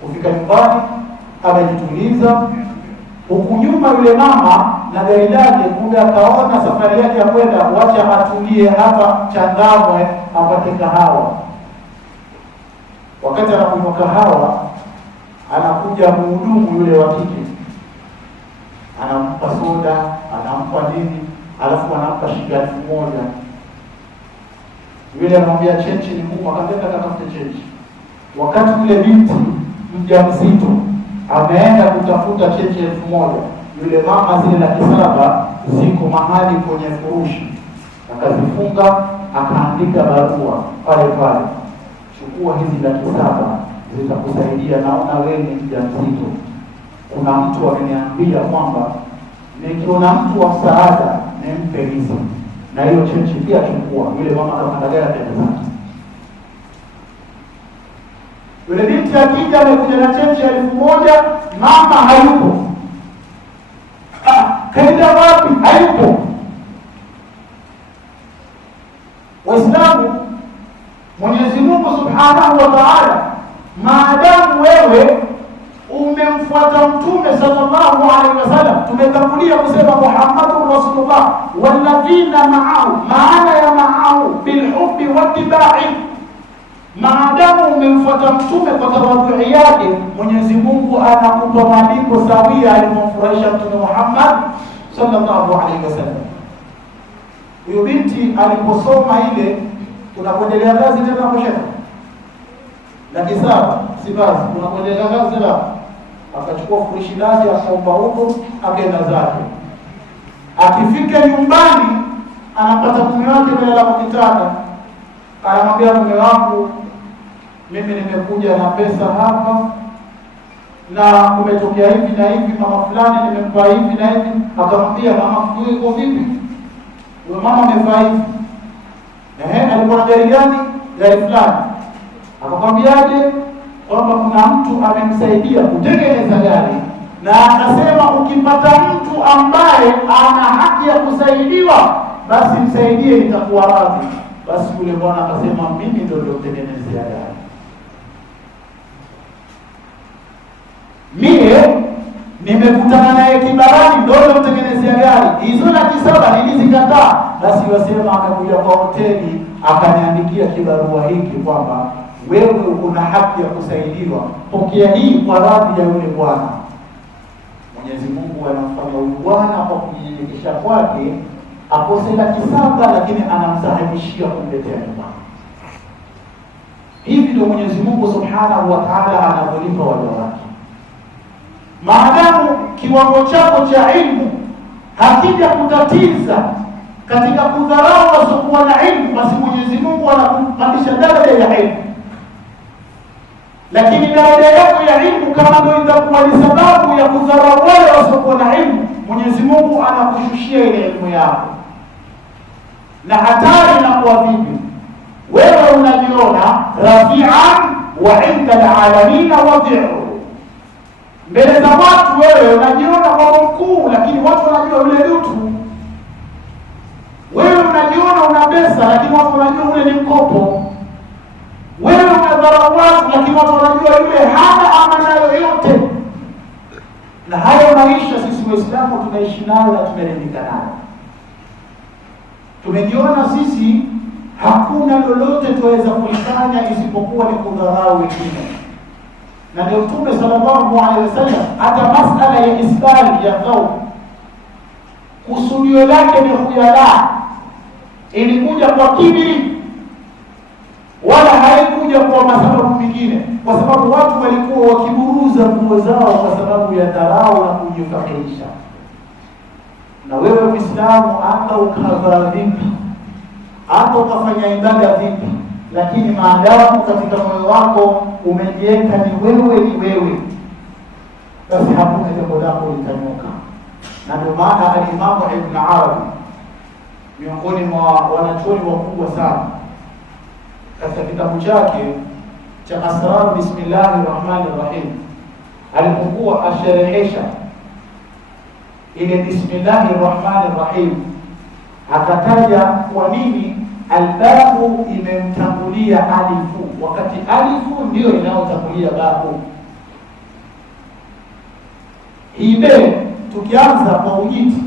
Kufika nyumbani amejituliza, huku nyuma yule mama na gari lake, kumbe akaona safari yake ya kwenda, wacha atulie hapa Changamwe apate kahawa. Wakati anakunywa kahawa, anakuja mhudumu yule wa kike, anampa soda, anampa nini, alafu anampa shilingi 1,000. Yule anamwambia chenchi ni ngumu, akamwambia akatafute chenchi. Wakati yule binti mjamzito ameenda kutafuta chenchi 1,000, yule mama zile 700,000 ziko mahali kwenye furushi, akazifunga, akaandika barua pale pale, chukua hizi 700,000 zitakusaidia, naona wewe ni mjamzito. Kuna mtu ameniambia kwamba nikiona mtu wa msaada nimpe hizi, na hiyo chenchi pia chukua. Yule mama akapanda gari akaenda zake. Yule binti akija amekuja na chenchi 1,000, mama hayupo. Kaenda wapi? Hayupo. Waislamu, Mwenyezi Mungu Subhanahu wa Ta'ala, maadamu wewe umemfuata Mtume sallallahu alaihi wasallam, tumetangulia kusema Muhammadur Rasulullah walladhina ma'ahu, maana ya ma'ahu bilhubbi wattiba'i. Maadamu umemfuata Mtume kwa tawadhui yake, Mwenyezi Mungu anakupa malipo sawia alimfurahisha Mtume Muhammad sallallahu alaihi wasallam. Huyo binti aliposoma ile, tunapoendelea kazi tena kwa shekhi 700,000 si basi, tunapoendelea kazi tena akachukua furishi lake, akaomba huko, akaenda zake. Akifika nyumbani, anapata mume wake amelala kwa kitanda. Anamwambia, mume wangu, mimi nimekuja na pesa hapa na kumetokea hivi na hivi, mama fulani nimempa hivi na hivi. Akamwambia, mama yuko vipi? Yule mama amevaa hivi. Alikuwa na gari gani? Gari fulani. Akamwambiaje? Kwamba kuna mtu amemsaidia kutengeneza gari, na akasema ukipata mtu ambaye ana haki ya kusaidiwa, basi msaidie, nitakuwa radhi. Basi yule bwana akasema, mimi ndio nilitengenezea gari. Mie nimekutana naye kibarani, ndio nilimtengenezea gari. Hizo 700,000 nilizikataa. Basi wasema akakuja kwa hoteli, akaniandikia kibarua hiki kwamba wewe una haki ya kusaidiwa, pokea hii kwa radhi ya yule bwana. Mwenyezi Mungu anamfanya huyu bwana kwa kujinyenyekesha kwake akose 700,000, lakini anamsahibishia kumletea nyumbani. Hivi ndio Mwenyezi Mungu Subhanahu wa Ta'ala anavyolipa waja wake. Maadamu kiwango chako cha ilmu hakija kutatiza katika kudharau wasiokuwa na ilmu, basi Mwenyezi Mungu anakupandisha daraja ya ilmu. Lakini daraja yako ya ilmu kama ndio itakuwa ni sababu ya kudharau wale wasiokuwa na ilmu, Mwenyezi Mungu anakushushia ile ilmu yako. Na hatari inakuwa vipi? Wewe unajiona rafi'an wa 'inda al-alamin wadhi'u. Mbele za watu wewe unajiona kwa mkuu, lakini watu wanajua yule dutu. Wewe unajiona una pesa, lakini watu wanajua yule ni mkopo. Wewe unadharau watu, lakini watu wanajua yule hana amana yoyote. Na hayo maisha sisi Waislamu tunaishi nayo na tumeridhika nayo. Tumejiona sisi hakuna lolote tuweza kulifanya isipokuwa ni kudharau wengine. Na ndio Mtume sallallahu alaihi wasallam hata masala ya isbali ya thawb, kusudio lake ni khuyala, ilikuja kwa kibiri, wala haikuja kwa masababu mengine, kwa sababu watu walikuwa wakiburuza nguo zao kwa sababu ya dharau na kujifakhirisha. Na wewe Muislamu, hata ukavaa vipi, hata ukafanya ibada vipi, lakini maadamu katika moyo wako umejiweka ni wewe, basi hakuna jambo lako litanyooka. Na ndio maana al-Imam Ibn Arabi, miongoni mwa wanachuoni wakubwa sana, katika kitabu chake cha Asrar Bismillahir Rahmanir Rahim, alipokuwa asherehesha ile Bismillahir Rahmanir Rahim, akataja kwa nini albabu imemtangulia alifu, wakati alifu ndio inayotangulia babu. Ibe tukianza kwa ujiti,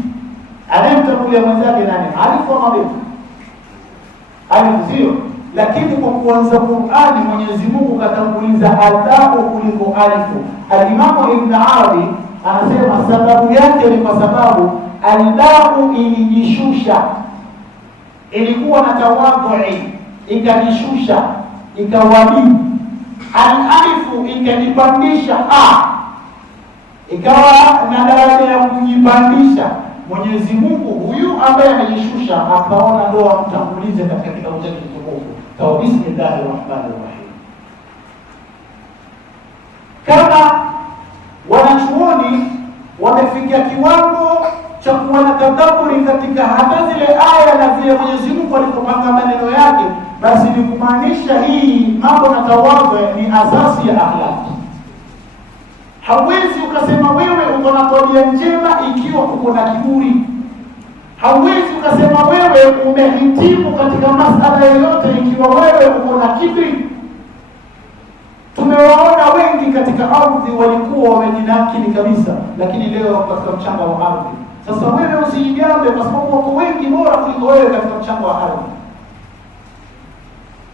anayemtangulia mwenzake nani? Alifu ama babu? Alifu sio. Lakini kwa kuanza Qur'ani Mwenyezi Mungu katanguliza albabu kuliko alifu. Al-Imam Ibn Arabi anasema sababu yake ni kwa sababu albabu ilijishusha, ilikuwa na tawadhui, ikajishusha, ikawabii. Al-alifu ikajipandisha, ikawa na daraja ya kujipandisha. Mwenyezi Mungu huyu ambaye amejishusha akaona ndo amtangulize katika kitabu chake kitukufu, kwa Bismillahir Rahmanir Rahim. Kama wanachuoni wamefikia kiwango cha kuwa na tadabburi katika hata zile aya na vile Mwenyezi Mungu alipopanga maneno yake, basi ni kumaanisha hii mambo na tawadhu ni asasi ya akhlaq. Hauwezi ukasema wewe uko na tabia njema ikiwa uko na kiburi. Hauwezi ukasema wewe umehitimu katika masala yoyote ikiwa wewe uko na kiburi. Tumewaona wengi katika ardhi walikuwa wamejinakili kabisa, lakini leo katika mchanga wa ardhi. Sasa wewe usijigambe kwa sababu wako wengi bora kuliko wewe katika mchanga wa ardhi.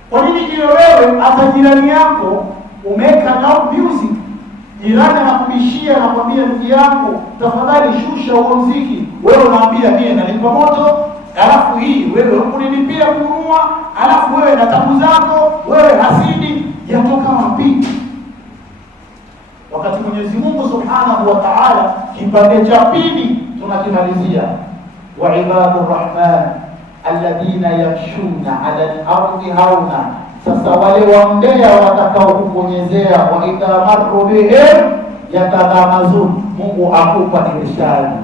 Kwa nini hiyo wewe hata jirani yako umeweka loud music, jirani anakubishia na kwambia ndugu yangu tafadhali shusha huo muziki, wewe unaambia mimi nalipa moto, alafu hii wewe hukunilipia kununua, alafu wewe na tabu zako, wewe hasidi, yatoka wapi? Wakati Mwenyezi Mungu Subhanahu wa Ta'ala kipande cha pili tunakimalizia, wa ibadur rahman alladhina yamshuna 'ala al-ardi hauna. Sasa wale wambea watakao kuponyezea, wa idha marru bihim yatadamazun, Mungu akupa irshadi,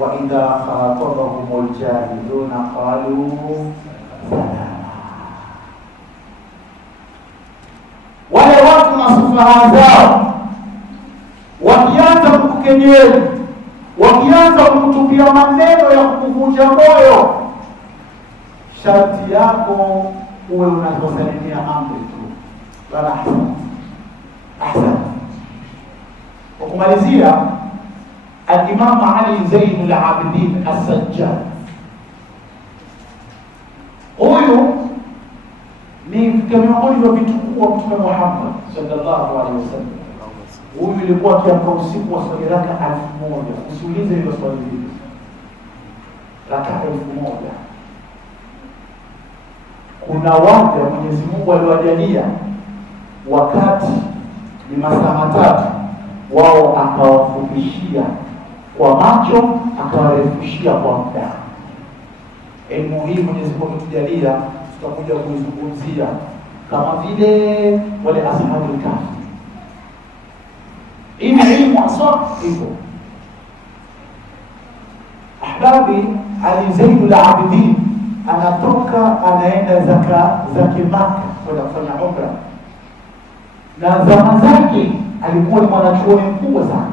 wa idha khatabahumul jahiluna qalu salama. Wale watu na sufaha zao wakianza kukukejeli, wakianza kukutupia maneno ya kukuvunja moyo, sharti yako uwe unasalimia amri tu, wala ahsan. Kwa kumalizia, al-Imam Ali Zain al-Abidin as-Sajjad, huyu ni miongoni mwa vitukuu wa Mtume Muhammad sallallahu alaihi wasallam. Huyu ilikuwa akiamka usiku wa swali raka 1000. Usiulize hilo swali hili, raka 1000. Kuna watu wa Mwenyezi Mungu aliwajalia wakati ni masaa 3, wao akawafupishia kwa macho, akawarefushia kwa muda. Elimu hii Mwenyezi Mungu ametujalia, tutakuja kuizungumzia kama vile wale ashabul kahfi. Hii elimu aswa ipo. Ahbabi, Ali Zain al-Abidin anatoka anaenda zake Maka kwenda kufanya umra, na zama zake alikuwa ni mwanachuoni mkubwa sana.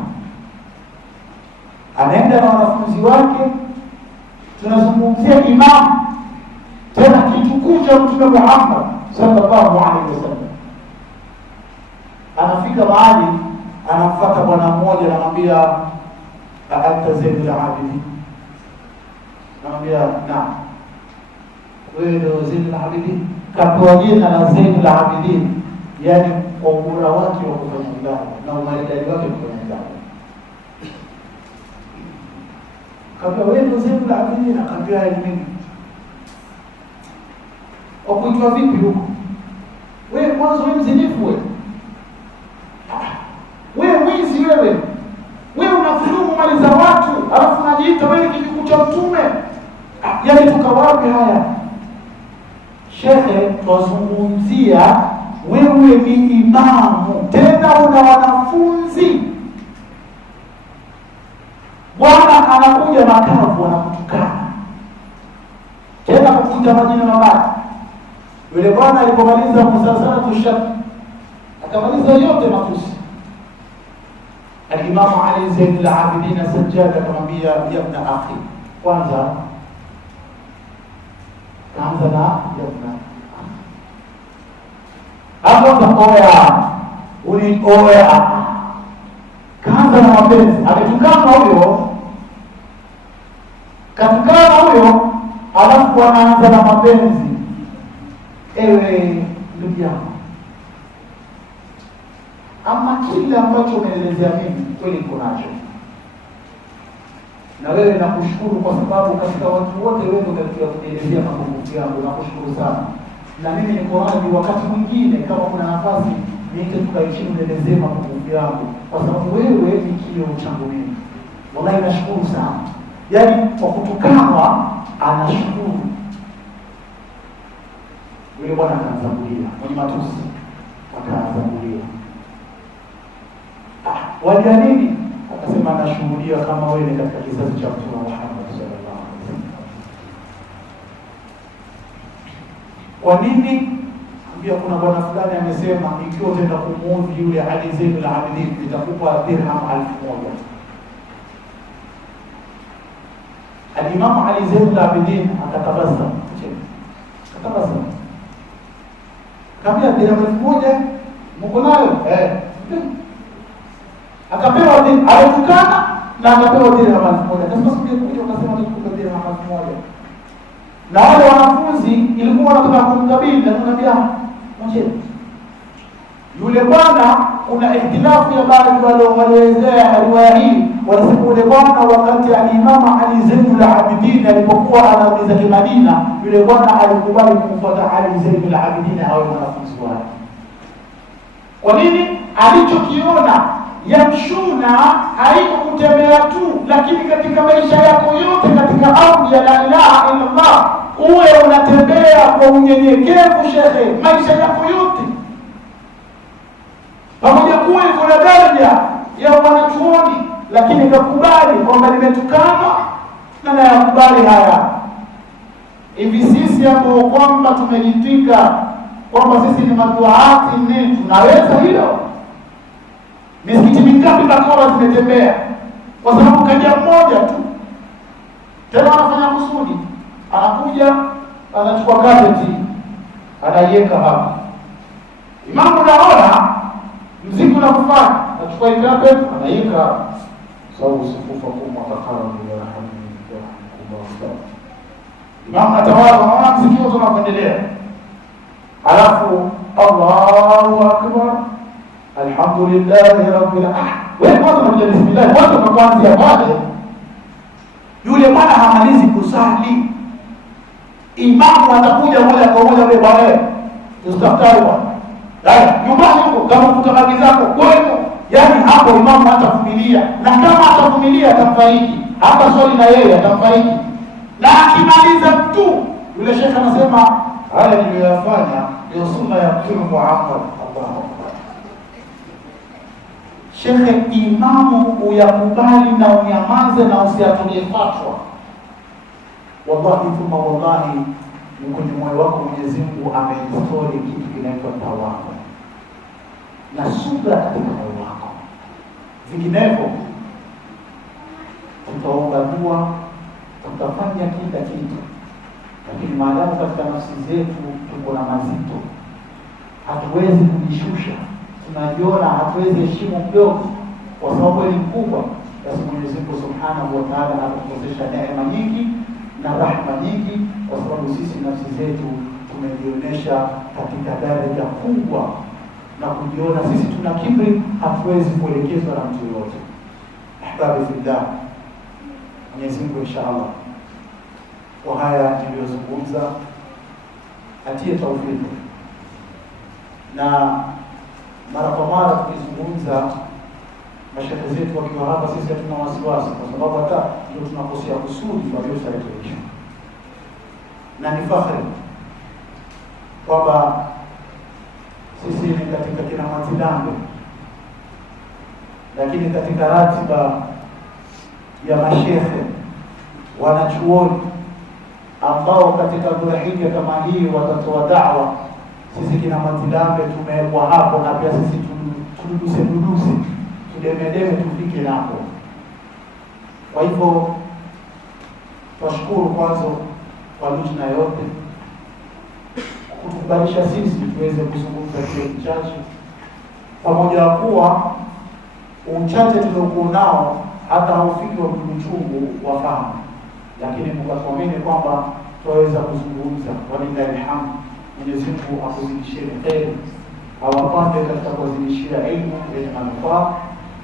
Anaenda na wanafunzi wake, tunazungumzia imam tena kitukuu cha Mtume Muhammad sallallahu alaihi wasallam. Anafika mahali, anamfuata bwana mmoja, anamwambia anta Zainul Abidin. Anamwambia naam, wewe ndio Zainul Abidin. Kapewa jina la Zainul Abidin, yani kwa ubora wake wa kufanya ibada na umaridadi wake wa kufanya ibada. Kapewa wewe ndio Zainul Abidin, akapewa elimu. Kwa kuitwa vipi huko? Wewe mwanzo wewe mzinifu wewe. Wewe mwizi wewe. Wewe unafulumu mali za watu. alafu najiita wewe kijukuu cha mtume. Yaani tukawapi haya? Shekhe, twazungumzia wewe ni imamu, tena una wanafunzi. Bwana anakuja makavu, anakutukana tena kukuita majina mabaya. Yule bwana alipomaliza musalsalatu shak, akamaliza yote matusi. Al-Imam Ali Zain al-Abidin As-Sajjad akamwambia, ya ibn akhi, kwanza kaanza na ya ibn hapo oya, oya, kaanza na mapenzi. Ametukana huyo, katukana huyo, alafu anaanza na mapenzi. Ewe ndugu yangu, ama kile ambacho umeelezea mimi kweli kunacho, na wewe nakushukuru kwa sababu katika watu wote wewe ndio katika kuelezea mapungufu yangu. Nakushukuru sana, na mimi niko radhi wakati mwingine kama kuna nafasi niite tukae chini nielezee mapungufu yangu, kwa sababu wewe ni kioo changu mimi. Wallahi nashukuru sana. Yaani kwa kutukanwa anashukuru. Yule bwana akaanzabulia mwenye matusi, akaanzabulia. Walia nini? Akasema anashuhudia kama wewe katika kizazi cha Mtume Muhammad sallallahu alaihi wasallam. Kwa nini? Ambia kuna bwana fulani amesema ikiwa utaenda kumuudhi yule Ali Zain al-Abidin nitakupa dirham 1000. Al-Imam Ali Zain al-Abidin akatabasamu. Akatabasamu. Kabla dirham 1000 Mungu nayo akapewa alitukana na akapewa dirham 1000. Kama singekuja ukasema nikupe dirham 1000. Na wale wanafunzi ilikuwa wanataka kumkabili na kumwambia mje. Yule bwana, kuna ihtilafu ya baadhi walioelezea riwaya hii, wanasema yule bwana wakati al-Imam Ali Zain al-Abidin alipokuwa anauliza Madina, yule bwana alikubali kumfuata Ali Zain al-Abidin awe mwanafunzi wake. Kwa nini? Alichokiona yamshuna haiko kutembea tu, lakini katika maisha yako yote katika ardhi ya la ilaha illa Allah uwe unatembea kwa unyenyekevu. Shekhe, maisha yako yote pamoja kuwa iko na daraja ya wanachuoni, lakini kakubali kwamba nimetukana na nayakubali haya. Hivi sisi ambao kwamba tumejitwika kwamba sisi ni maduati ni tunaweza hilo? Misikiti mingapi bakora zimetembea kwa sababu kaja mmoja tu, tena anafanya kusudi, anakuja anachukua gazeti anaiweka hapa. Imamu naona mziki unakufanya, anachukua ile gazeti anaiweka sababu sifufa kwa matakara ya rahmani. Imamu atawala maana mziki wote unaendelea, alafu Allahu akbar, alhamdulillahi rabbil alamin. Wewe kwanza unakuja bismillah, kwanza unaanzia pale. Yule bwana hamalizi kusali, imamu atakuja moja kwa moja, wewe bwana ustaftari bwana. Haya, nyumbani huko kama kutakabi zako kwenu, yani hapo imamu hatavumilia, na kama atavumilia atamfariki. Hapa swali na yeye atamfariki. Na akimaliza tu yule shekhe anasema haya niliyofanya ndio sunna ya Mtume Muhammad. Allahu akbar. Shekhe, imamu uyakubali na unyamaze na usiatolie fatwa. Wallahi thumma wallahi, ni kwenye moyo wako Mwenyezi Mungu ameinstall kitu kinaitwa tawakkul na subra katika moyo wako. Vinginevyo tutaomba dua, tutafanya kila kitu, lakini maadamu katika nafsi zetu tuko na mazito, hatuwezi kujishusha, tunajiona hatuwezi heshima mdogo kwa sababu ni kubwa, basi Mwenyezi Mungu Subhanahu wa Ta'ala atakuwezesha neema nyingi na rahma nyingi, kwa sababu sisi nafsi zetu tumejionyesha katika daraja kubwa na kujiona sisi tuna kibri, hatuwezi kuelekezwa na mtu yote. Ahbabi fillah, Mwenyezi Mungu inshallah kwa haya niliyozungumza atie taufiki, na mara kwa mara tukizungumza mashehe zetu wakiwa hapa, sisi hatuna wasiwasi, kwa sababu hata ndio tunakosea kusudi kwa hiyo sahihi. Na ni fahari kwamba sisi ni katika kina Matilambe, lakini katika ratiba ya mashehe wanachuoni ambao katika dhulhijja kama hii watatoa da'wa, sisi kina Matilambe tumewekwa hapo, na pia sisi tududuse tudemedeme tufike hapo. Kwa hivyo tunashukuru kwanza kwa lujna yote kukubalisha sisi tuweze kuzungumza kile kichache, pamoja na kuwa uchache tuliokuwa nao hata haufiki wa mchungu wafahamu, lakini mkatuamini kwamba tutaweza kuzungumza. Walillahi alhamd. Mwenyezi Mungu akuzidishie kheri, awapande katika kuzidishia elimu yenye manufaa,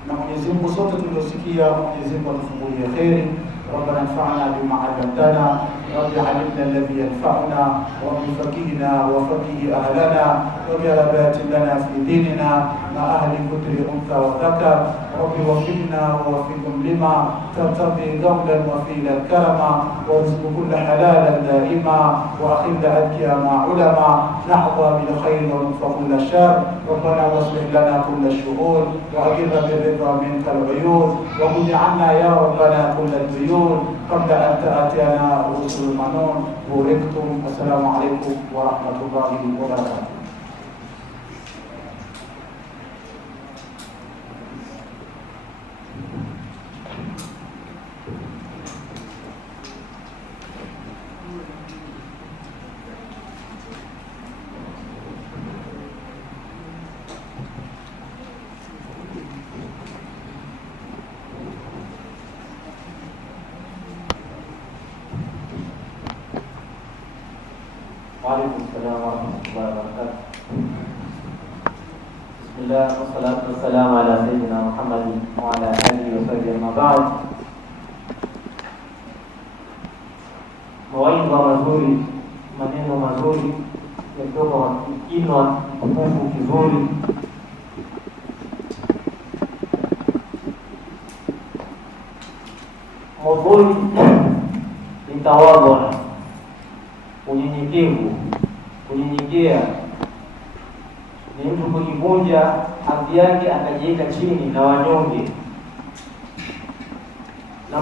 na Mwenyezi Mungu sote tuliosikia, Mwenyezi Mungu atufungulie kheri. ربنا انفعنا بما علمتنا، رب علمنا الذي ينفعنا، رب فقهنا وفقه اهلنا، واجعل بات لنا في ديننا مع اهل كتر انثى وذكر. رب وفقنا ووفقهم لما ترتضي قولا وفيلا كرما، وارزق كل حلالا دائما، واخل ادكيا مع علما، نحظى بالخير ونطفى كل شر. ربنا واصلح لنا كل الشؤون، واجر بالرضا منك العيون، وخذ عنا يا ربنا كل الديون قبل أن تأتينا رسل المنون. بوركتم. السلام عليكم ورحمة الله وبركاته. وعليكم السلام ورحمة الله وبركاته. بسم الله والصلاة والسلام على سيدنا محمد وعلى آله وصحبه أما بعد. Mawaidha mazuri, maneno mazuri kutoka kinywa kitukufu kizuri. Maudhui ni tawadhu, unyenyekevu. Kunyenyekea ni mtu kujivunja hadhi yake akajiweka chini na wanyonge. Na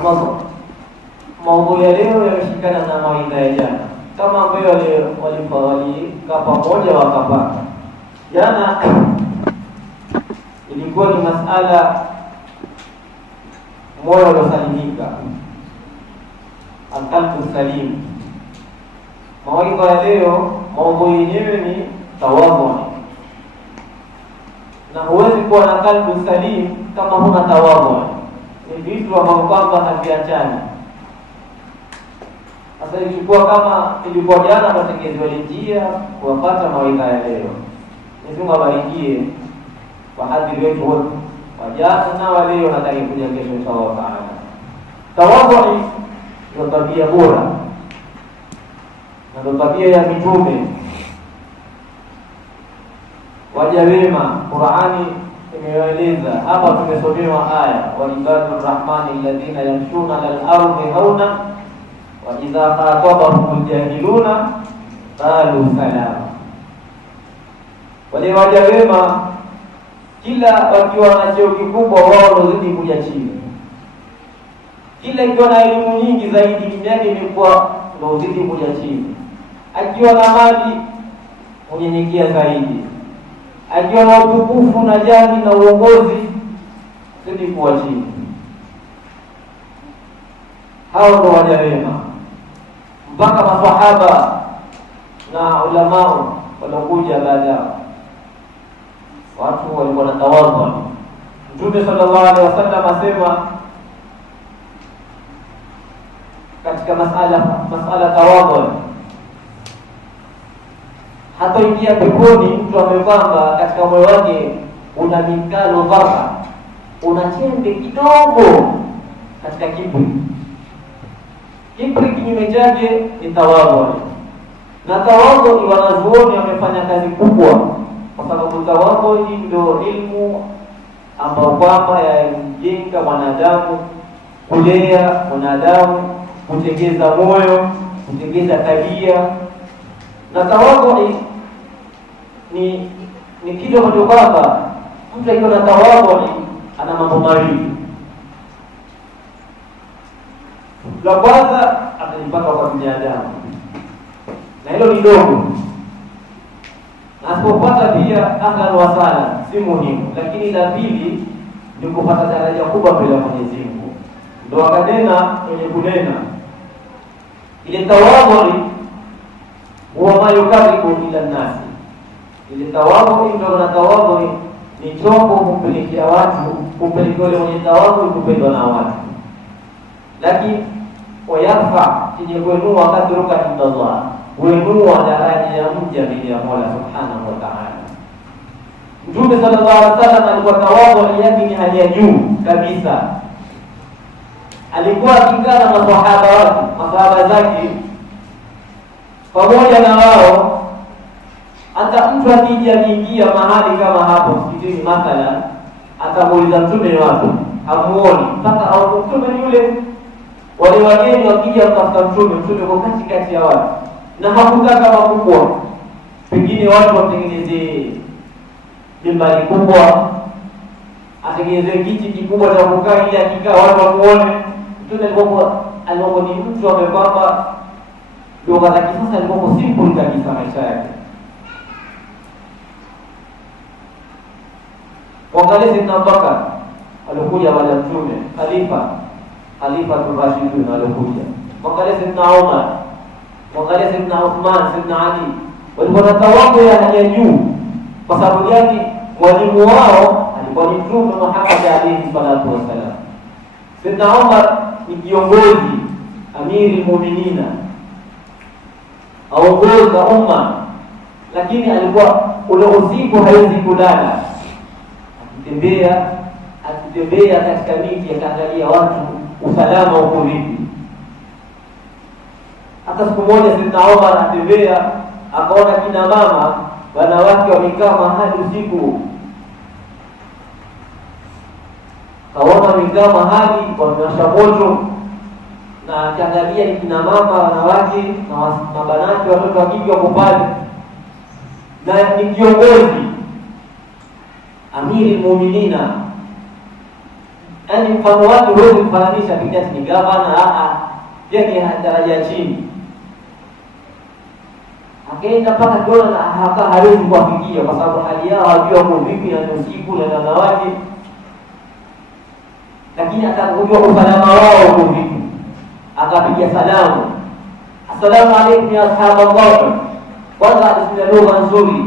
maudhui ya leo yameshikana na mawaidha ya jana, kama ambayo walikaa pamoja wakapata. Jana ilikuwa ni masala moyo uliosalimika, alqalbu salim. Mawaidha ya leo maudhui yenyewe ni tawadhu, na huwezi kuwa na qalbu salim kama huna tawadhu. Ni vitu ambavyo kwamba haviachani. Sasa ilikuwa kama ilikuwa jana watengenezewa njia kuwapata mawaidha ya leo. Mungu abarikie wahadhiri wetu wote wa jana na wa leo na kuja kesho inshallah taala. Tawadhu ni tabia bora na tabia ya mitume waja wema. Qur'ani imeeleza hapa, tumesomewa aya walibadur rahmani alladhina yamshuna alal ardi hauna wa idha khatabahum aljahiluna qalu salama. Wale waja wema kila wakiwa na cheo kikubwa wao wanazidi kuja chini, kila ikiwa na elimu nyingi zaidi dini yake ilikuwa ndio zidi kuja chini. Akiwa na mali unyenyekea zaidi, akiwa na utukufu na jahi na uongozi zidi kuwa chini. Hao ndio waja wema. Mpaka maswahaba na ulama waliokuja baada, watu walikuwa na tawadhu. Mtume sallallahu alaihi wasallam asema katika masala tawadhu, hata ingia peponi mtu amevamba katika moyo wake una mikalo dharra, una chembe kidogo katika kiburi. Kiburi kinyume chake ni tawadhu, na tawadhu ni wanazuoni wamefanya kazi kubwa, kwa sababu tawadhu ndio ilmu ambao kwamba yamjenga mwanadamu, kulea mwanadamu, kutengeza moyo, kutengeza tabia. Na tawadhu ni kitu ambacho kwamba mtu akiwa na tawadhu ana mambo mawili. La kwanza atajipata kwa binadamu, na hilo ni dogo, na asipopata pia ahlan wa sahlan, si muhimu. Lakini la pili ni kupata daraja kubwa mbele ya Mwenyezi Mungu. Ndio akanena kwenye kunena ile tawadhu huwa ma yukaribu ila nasi. Ile tawadhu ndio, na tawadhu ni chombo kumpelekea watu, kumpelekea yule mwenye tawadhu kupendwa na watu. Lakini wayarfa chenye kuinua kadruka inda Allah, kuinua daraja ya mja mbele ya Mola Subhanahu wa Ta'ala. Mtume sallallahu alaihi wasallam alikuwa tawadhu yake ni hali ya juu kabisa. Alikuwa akikaa na masahaba zake, pamoja na wao. Hata mtu akija kuingia mahali kama hapo msikitini mathalan, atamuuliza mtume wake, hamuoni mpaka au mtume yule. Wale wageni wakija kutafuta mtume kwa katikati ya watu, na hakutaka makubwa, pengine watu watengeneze mimbari kubwa, atengeneze kiti kikubwa cha kukaa ili akikaa watu wamuone. Mtume alikuwa ni mtu ambaye kwamba lugha za kisasa alikuwa simple kabisa maisha yake. Wangalia Sayyidina Abubakar alikuja baada ya mtume, Khalifa Rashidun alikuja. Wangalia Sayyidina Umar, wangalia Sayyidina Uthman, Sayyidina Ali, walikuwa na tawadhu ya hali ya juu. Kwa sababu gani? Mwalimu wao alikuwa ni Mtume Muhammad alayhi salatu wasalam. Sayyidina Umar ni kiongozi, amiri mu'minina, aongoza umma, lakini alikuwa ule usiku hawezi kulala, akitembea katika miti, akaangalia watu usalama uko vipi. Hata siku moja Sayyidina Umar atembea, akaona kina mama wanawake wamekaa mahali usiku, kaona wamekaa mahali wamewasha moto, na akiangalia ni kina mama wanawake na mabanati, watoto wa kike wako pale, na ni kiongozi, amiri mu'minina. Yaani mfano wake huwezi kufananisha pekee ni gavana, yeye daraja chini. Akaenda mpaka kiona hawezi kuwafikia, kwa sababu hali yao hajua kwa vipi na usiku na wanawake, lakini atakujua usalama wao kwa vipi. Akapiga salamu, assalamu alaykum ya ashaballah. Kwanza alisema lugha nzuri,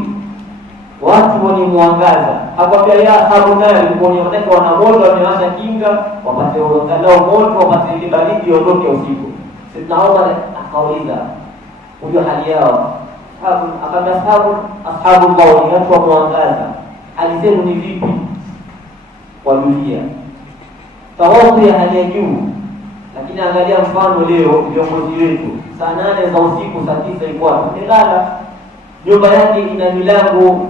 watu wenye mwangaza. Akwambia ya ashabu nari, kuonekana wana moto, wamewasha kinga, wapate angalau moto, wapate ile baridi iondoke usiku. Sayyidina Umar akauliza huyo hali yao, akamwambia ashabu maoni, watu wa mwangaza, hali zenu ni vipi? Wadulia tawadhu ya hali ya juu. Lakini angalia mfano leo viongozi wetu, saa 8 za usiku, saa 9 iko hapo nilala, nyumba yake ina milango,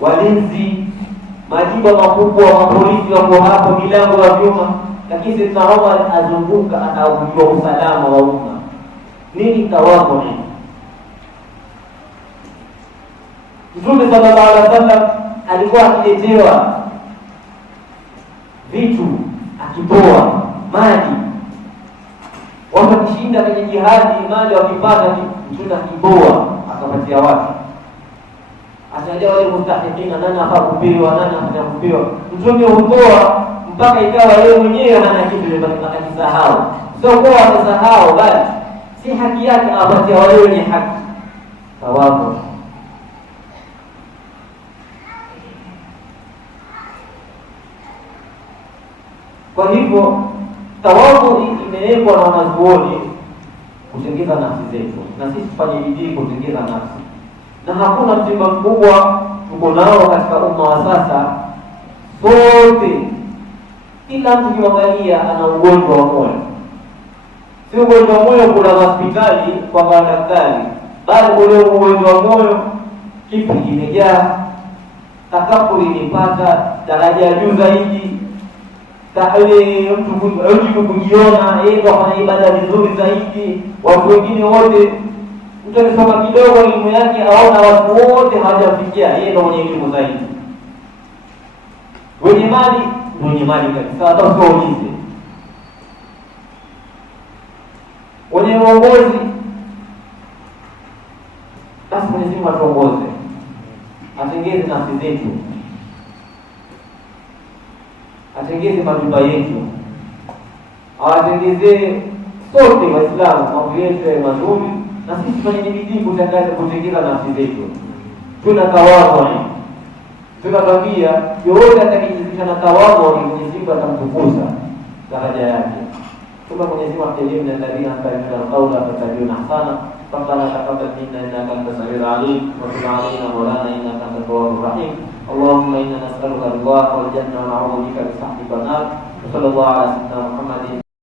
walinzi, majiba makubwa, mapolisi wako hapo, milango ya vyuma, lakini Sayyidina Umar azunguka, anaujua usalama wa umma. Nini tawadhu? Mtume sallallahu alaihi wasallam alikuwa akiletewa vitu, akitoa maji, watu wakishinda kwenye jihadi, mali wakipata, Mtume akiboa akapatia watu. Atajua wale mustahikina, nani afaa kupewa, nani afaa kupewa. Mtume hutoa mpaka ikawa yeye mwenyewe hana kitu, akisahau. Sio kwa amesahau, bali si haki yake, apatia wale wenye haki. Tawadhu. Kwa hivyo tawadhu imewekwa na wanazuoni kutengeza nafsi zetu, na sisi tufanye bidii kutengeza nafsi. Na hakuna msiba mkubwa tuko nao katika umma wa sasa. Sote, kila mtu kiangalia ana ugonjwa wa moyo. Si ugonjwa wa moyo kuna hospitali kwa daktari, bali ule ugonjwa wa moyo kipi kimejaa. takaburi imepata daraja ya juu zaidi, mtu kujiona yeye ndo afanya ibada vizuri zaidi, watu wengine wote, mtu akisoma kidogo elimu yake aona watu wote hawajafikia, yeye ndo mwenye elimu zaidi. Wenye mali ndio wenye mali kabisa, hata usiwaulize. Wenye uongozi, basi Mwenyezi Mungu atuongoze, atengeze nafsi zetu, atengeze majumba yetu, awatengezee sote Waislamu mambo yetu ya mazuri, na sisi tufanye bidii kutengeza nafsi zetu. Tuna tawadhu, tunatambia yote atakayejizisha na tawadhu ni Mwenyezi Mungu atamtukuza daraja yake. ثم Mwenyezi Mungu ajalie na alladhina yastami'una al-qawla fayattabi'una ahsana. ربنا تقبل منا انك انت السميع العليم وتب علينا مولانا انك انت التواب الرحيم. اللهم انا نسالك رضاك والجنه ونعوذ بك من سخطك والنار. وصلى الله على سيدنا محمد